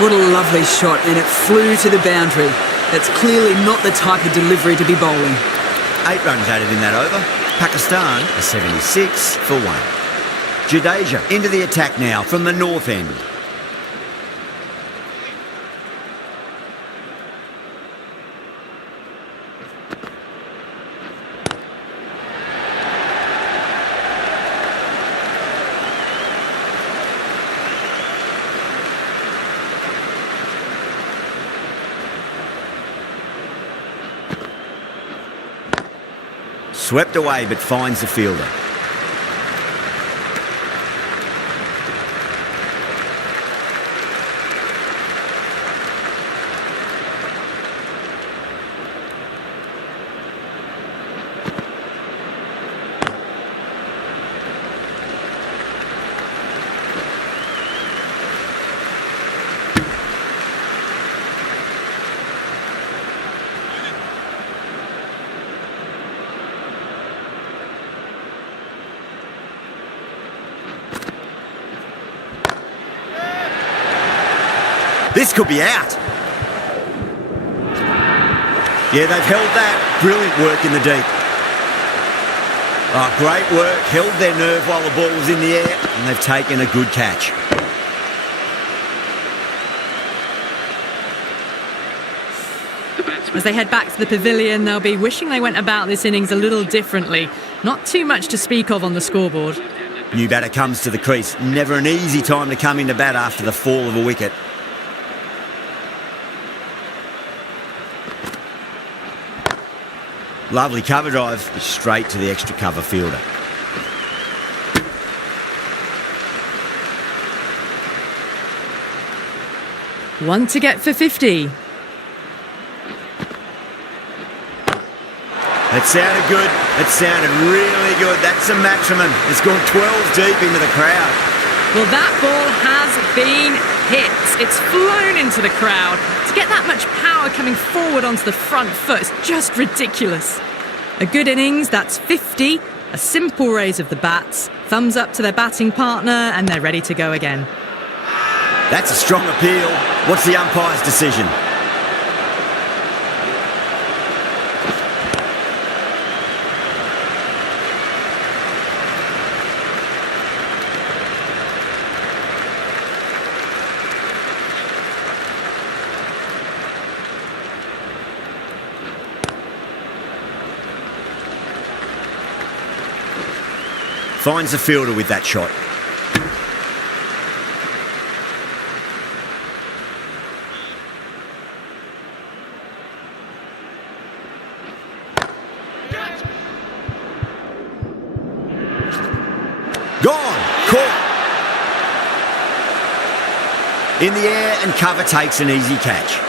What a lovely shot, and it flew to the boundary. That's clearly not the type of delivery to be bowling. 8 runs added in that over. Pakistan are 76 for 1. Jadeja into the attack now from the north end. Swept away but finds the fielder. This could be out. Yeah, they've held that. Brilliant work in the deep. Oh, great work. Held their nerve while the ball was in the air, and they've taken a good catch. As they head back to the pavilion, they'll be wishing they went about this innings a little differently. Not too much to speak of on the scoreboard. New batter comes to the crease. Never an easy time to come into bat after the fall of a wicket. Lovely cover drive, straight to the extra cover fielder. One to get for 50. That sounded good. That sounded really good. That's a maximum. It's gone 12 deep into the crowd. Well, that ball has been hit. It's flown into the crowd. To get that much power coming forward onto the front foot. It's just ridiculous. A good innings, that's 50. A simple raise of the bats. Thumbs up to their batting partner and they're ready to go again. That's a strong appeal. What's the umpire's decision? Finds the fielder with that shot. Gone! Caught! In the air and cover takes an easy catch.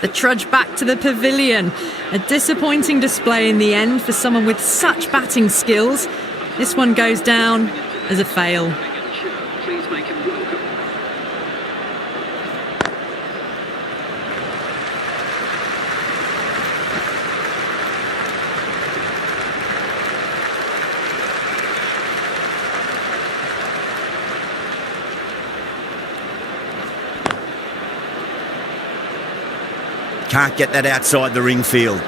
The trudge back to the pavilion. A disappointing display in the end for someone with such batting skills. This one goes down as a fail. Please make him welcome. Can't get that outside the ring field.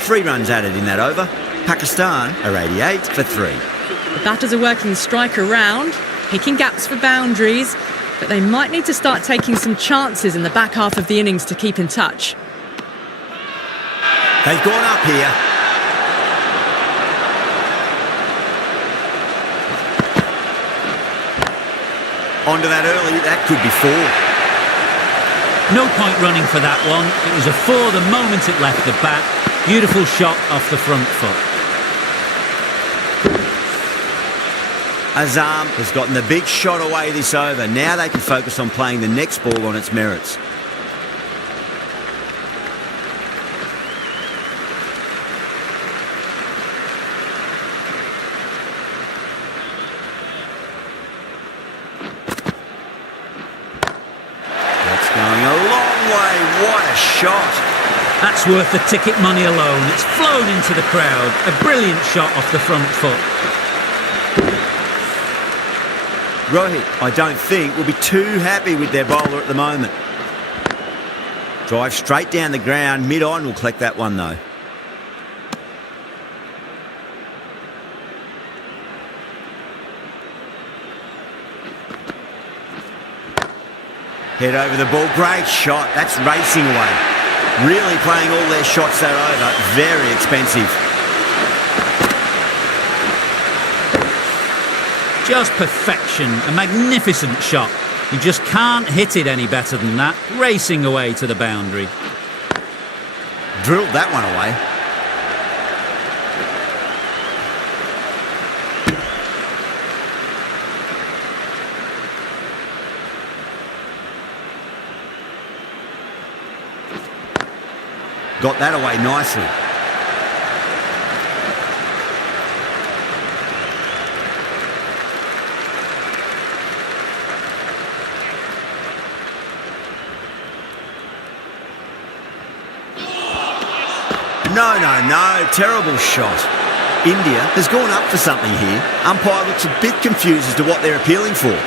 3 runs added in that over. Pakistan are 88 for 3. The batters are working the strike around, picking gaps for boundaries, but they might need to start taking some chances in the back half of the innings to keep in touch. They've gone up here. Onto that early, that could be 4. No point running for that one. It was a 4 the moment it left the bat. Beautiful shot off the front foot. Azam has gotten the big shot away this over. Now they can focus on playing the next ball on its merits. Going a long way. What a shot. That's worth the ticket money alone. It's flown into the crowd. A brilliant shot off the front foot. Rohit, I don't think, will be too happy with their bowler at the moment. Drive straight down the ground. Mid-on will collect that one though. Head over the ball, great shot, that's racing away. Really playing all their shots that over, very expensive. Just perfection, a magnificent shot. You just can't hit it any better than that, racing away to the boundary. Drilled that one away. Got that away nicely. No, terrible shot. India has gone up for something here. Umpire looks a bit confused as to what they're appealing for.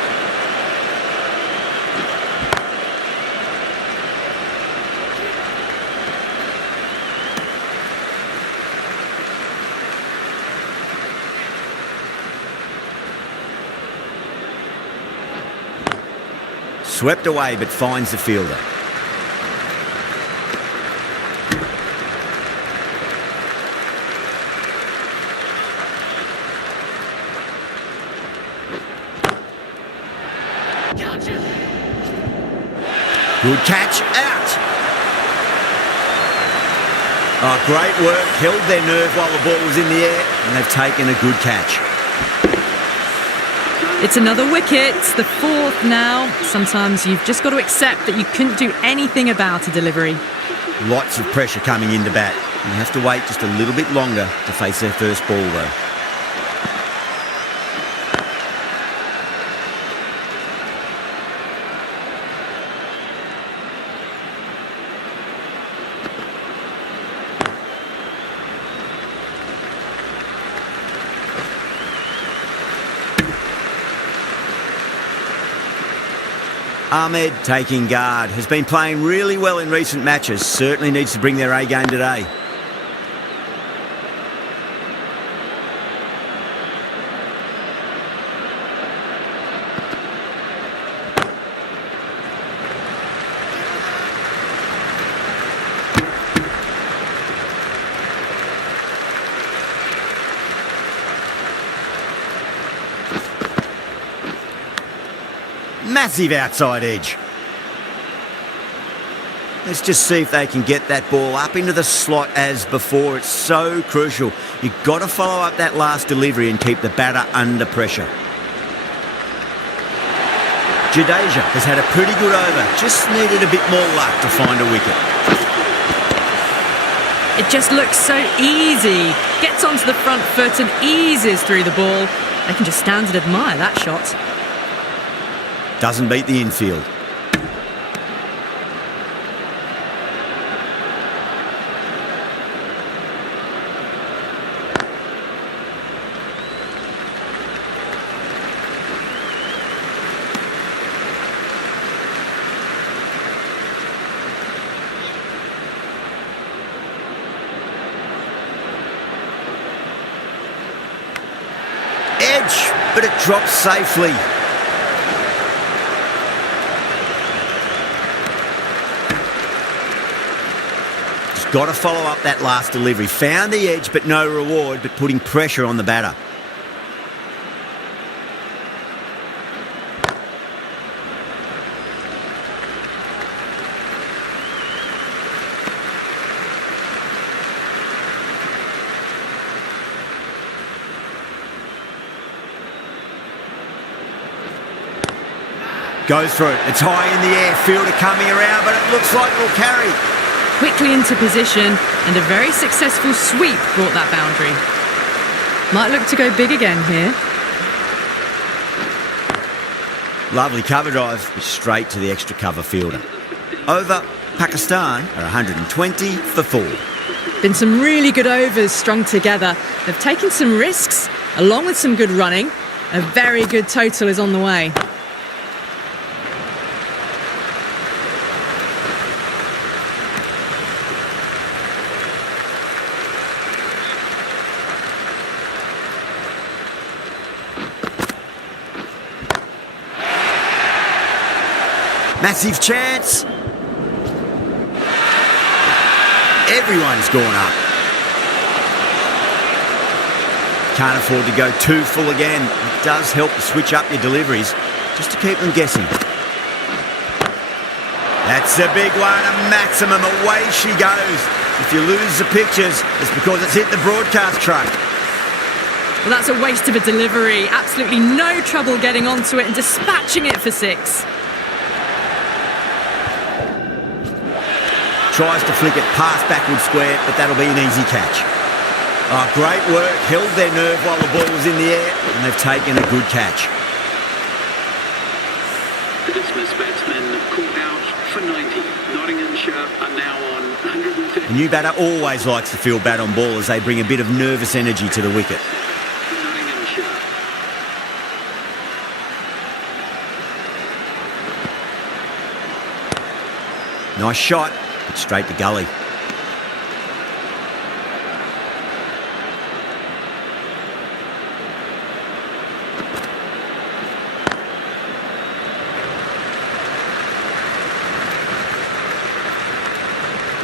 Swept away but finds the fielder. Good catch, out! Oh, great work, held their nerve while the ball was in the air, and they've taken a good catch. It's another wicket, the 4th now. Sometimes you've just got to accept that you couldn't do anything about a delivery. Lots of pressure coming into bat. They have to wait just a little bit longer to face their first ball, though. Ahmed taking guard. Has been playing really well in recent matches. Certainly needs to bring their A game today. Massive outside edge. Let's just see if they can get that ball up into the slot as before. It's so crucial. You've got to follow up that last delivery and keep the batter under pressure. Jadeja has had a pretty good over. Just needed a bit more luck to find a wicket. It just looks so easy. Gets onto the front foot and eases through the ball. They can just stand and admire that shot. Doesn't beat the infield. Edge, but it drops safely. Got to follow up that last delivery. Found the edge, but no reward, but putting pressure on the batter. Goes for it. It's high in the air. Fielder coming around, but it looks like it'll carry. Quickly into position, and a very successful sweep brought that boundary. Might look to go big again here. Lovely cover drive, straight to the extra cover fielder. Over, Pakistan are 120 for 4. Been some really good overs strung together. They've taken some risks, along with some good running. A very good total is on the way. Massive chance. Everyone's gone up. Can't afford to go too full again. It does help to switch up your deliveries, just to keep them guessing. That's a big one, a maximum. Away she goes. If you lose the pictures, it's because it's hit the broadcast truck. Well, that's a waste of a delivery. Absolutely no trouble getting onto it and dispatching it for 6. Tries to flick it past backward square, but that'll be an easy catch. Oh, great work. Held their nerve while the ball was in the air, and they've taken a good catch. The dismissed batsmen called out for 90. Nottinghamshire are now on 150. The new batter always likes to feel bat on ball as they bring a bit of nervous energy to the wicket. Nottinghamshire. Nice shot, but straight to gully.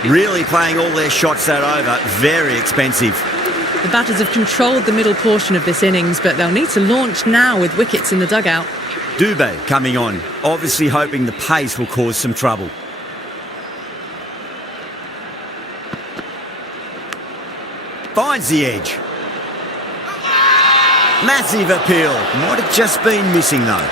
Really playing all their shots that over. Very expensive. The batters have controlled the middle portion of this innings, but they'll need to launch now with wickets in the dugout. Dubé coming on, obviously hoping the pace will cause some trouble. Finds the edge. Massive appeal. Might have just been missing though.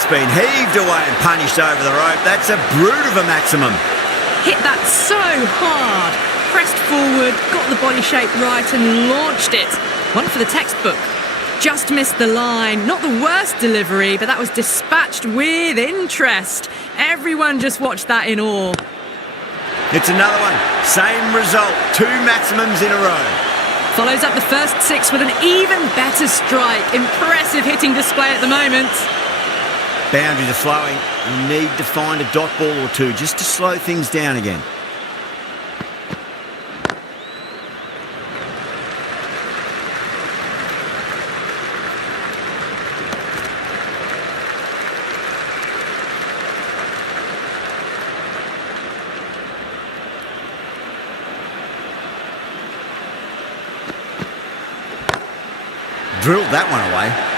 That's been heaved away and punished over the rope. That's a brute of a maximum. Hit that so hard. Pressed forward, got the body shape right and launched it. One for the textbook. Just missed the line. Not the worst delivery, but that was dispatched with interest. Everyone just watched that in awe. It's another one. Same result. 2 maximums in a row. Follows up the first 6 with an even better strike. Impressive hitting display at the moment. Boundaries are flowing. You need to find a dot ball or two just to slow things down again. Drilled that one away.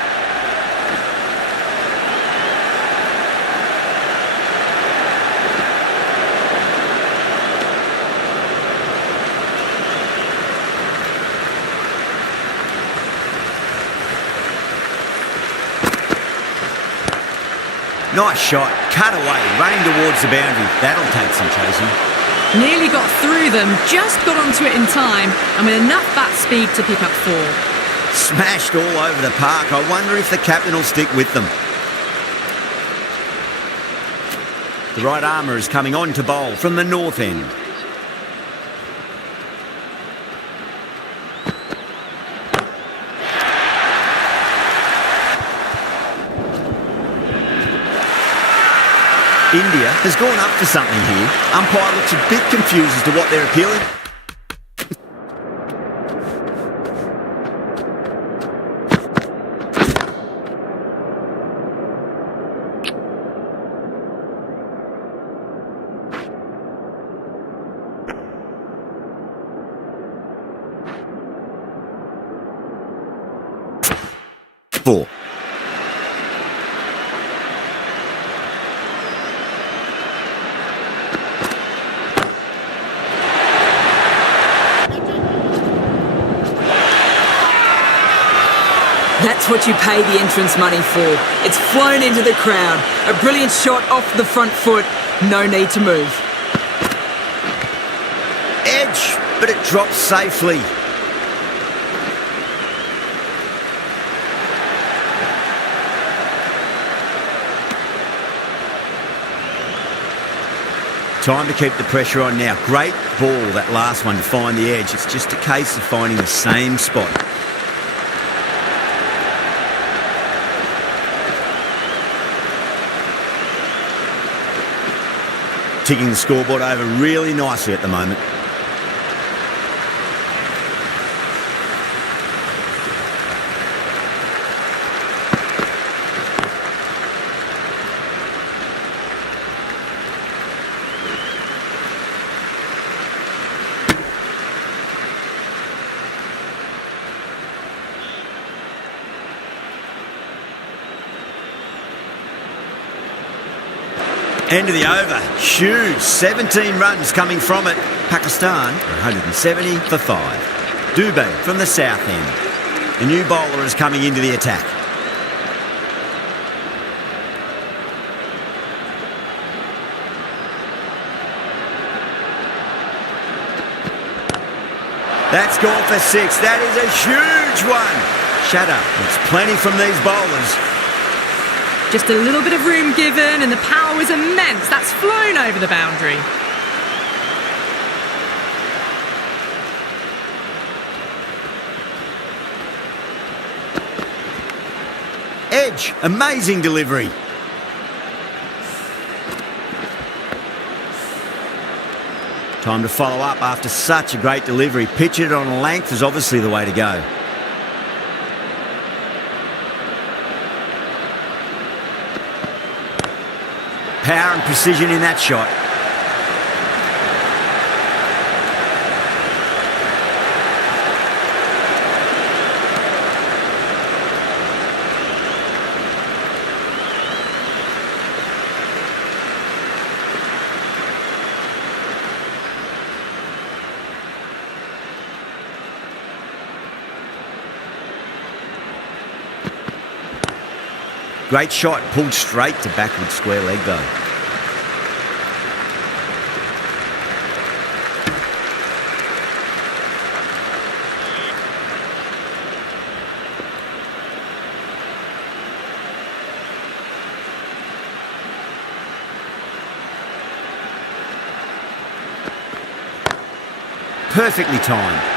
Nice shot. Cut away. Running towards the boundary. That'll take some chasing. Nearly got through them, just got onto it in time, and with enough bat speed to pick up 4. Smashed all over the park. I wonder if the captain will stick with them. The right armour is coming on to bowl from the north end. India has gone up for something here. Umpire looks a bit confused as to what they're appealing. Four. That's what you pay the entrance money for. It's flown into the crowd. A brilliant shot off the front foot. No need to move. Edge, but it drops safely. Time to keep the pressure on now. Great ball, that last one, to find the edge. It's just a case of finding the same spot. Ticking the scoreboard over really nicely at the moment. End of the over. Huge. 17 runs coming from it. Pakistan, 170 for 5. Dubé from the south end. The new bowler is coming into the attack. That's gone for 6. That is a huge one. Shut up. There's plenty from these bowlers. Just a little bit of room given and the power was immense. That's flown over the boundary. Edge, amazing delivery. Time to follow up after such a great delivery. Pitch it on length is obviously the way to go. Power and precision in that shot. Great shot, pulled straight to backward square leg though. Perfectly timed.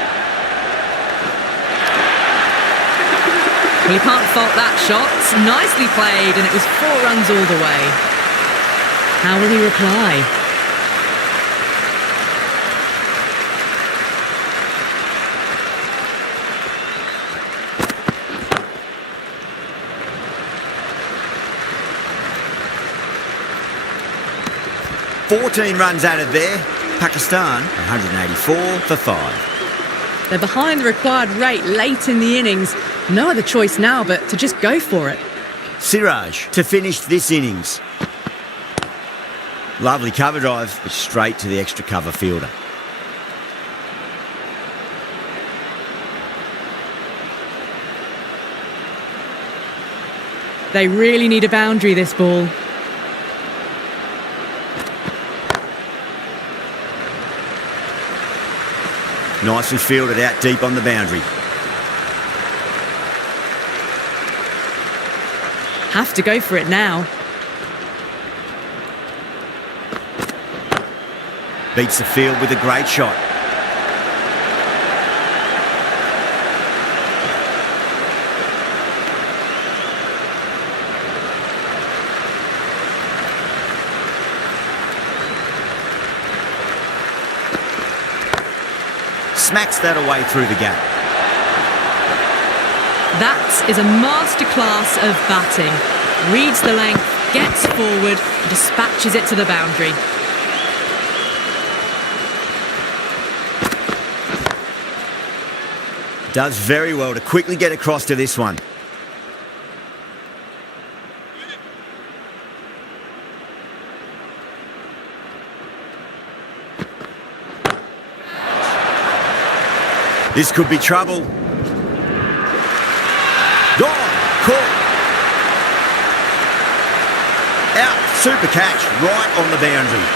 Well, you can't fault that shot. Nicely played, and it was 4 runs all the way. How will he reply? "14 runs added there. Pakistan 184 for 5. They're behind the required rate late in the innings. No other choice now but to just go for it. Siraj to finish this innings. Lovely cover drive, but straight to the extra cover fielder. They really need a boundary, this ball. Nicely fielded out deep on the boundary. Have to go for it now. Beats the field with a great shot. Smacks that away through the gap. That is a masterclass of batting. Reads the length, gets forward, and dispatches it to the boundary. Does very well to quickly get across to this one. This could be trouble. Gone. Caught. Out. Super catch. Right on the boundary.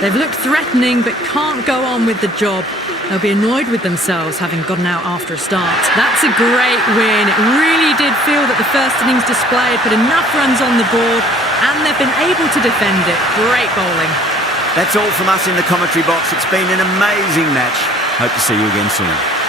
They've looked threatening but can't go on with the job. They'll be annoyed with themselves having gotten out after a start. That's a great win. It really did feel that the first innings display had put enough runs on the board and they've been able to defend it. Great bowling. That's all from us in the commentary box. It's been an amazing match. Hope to see you again soon.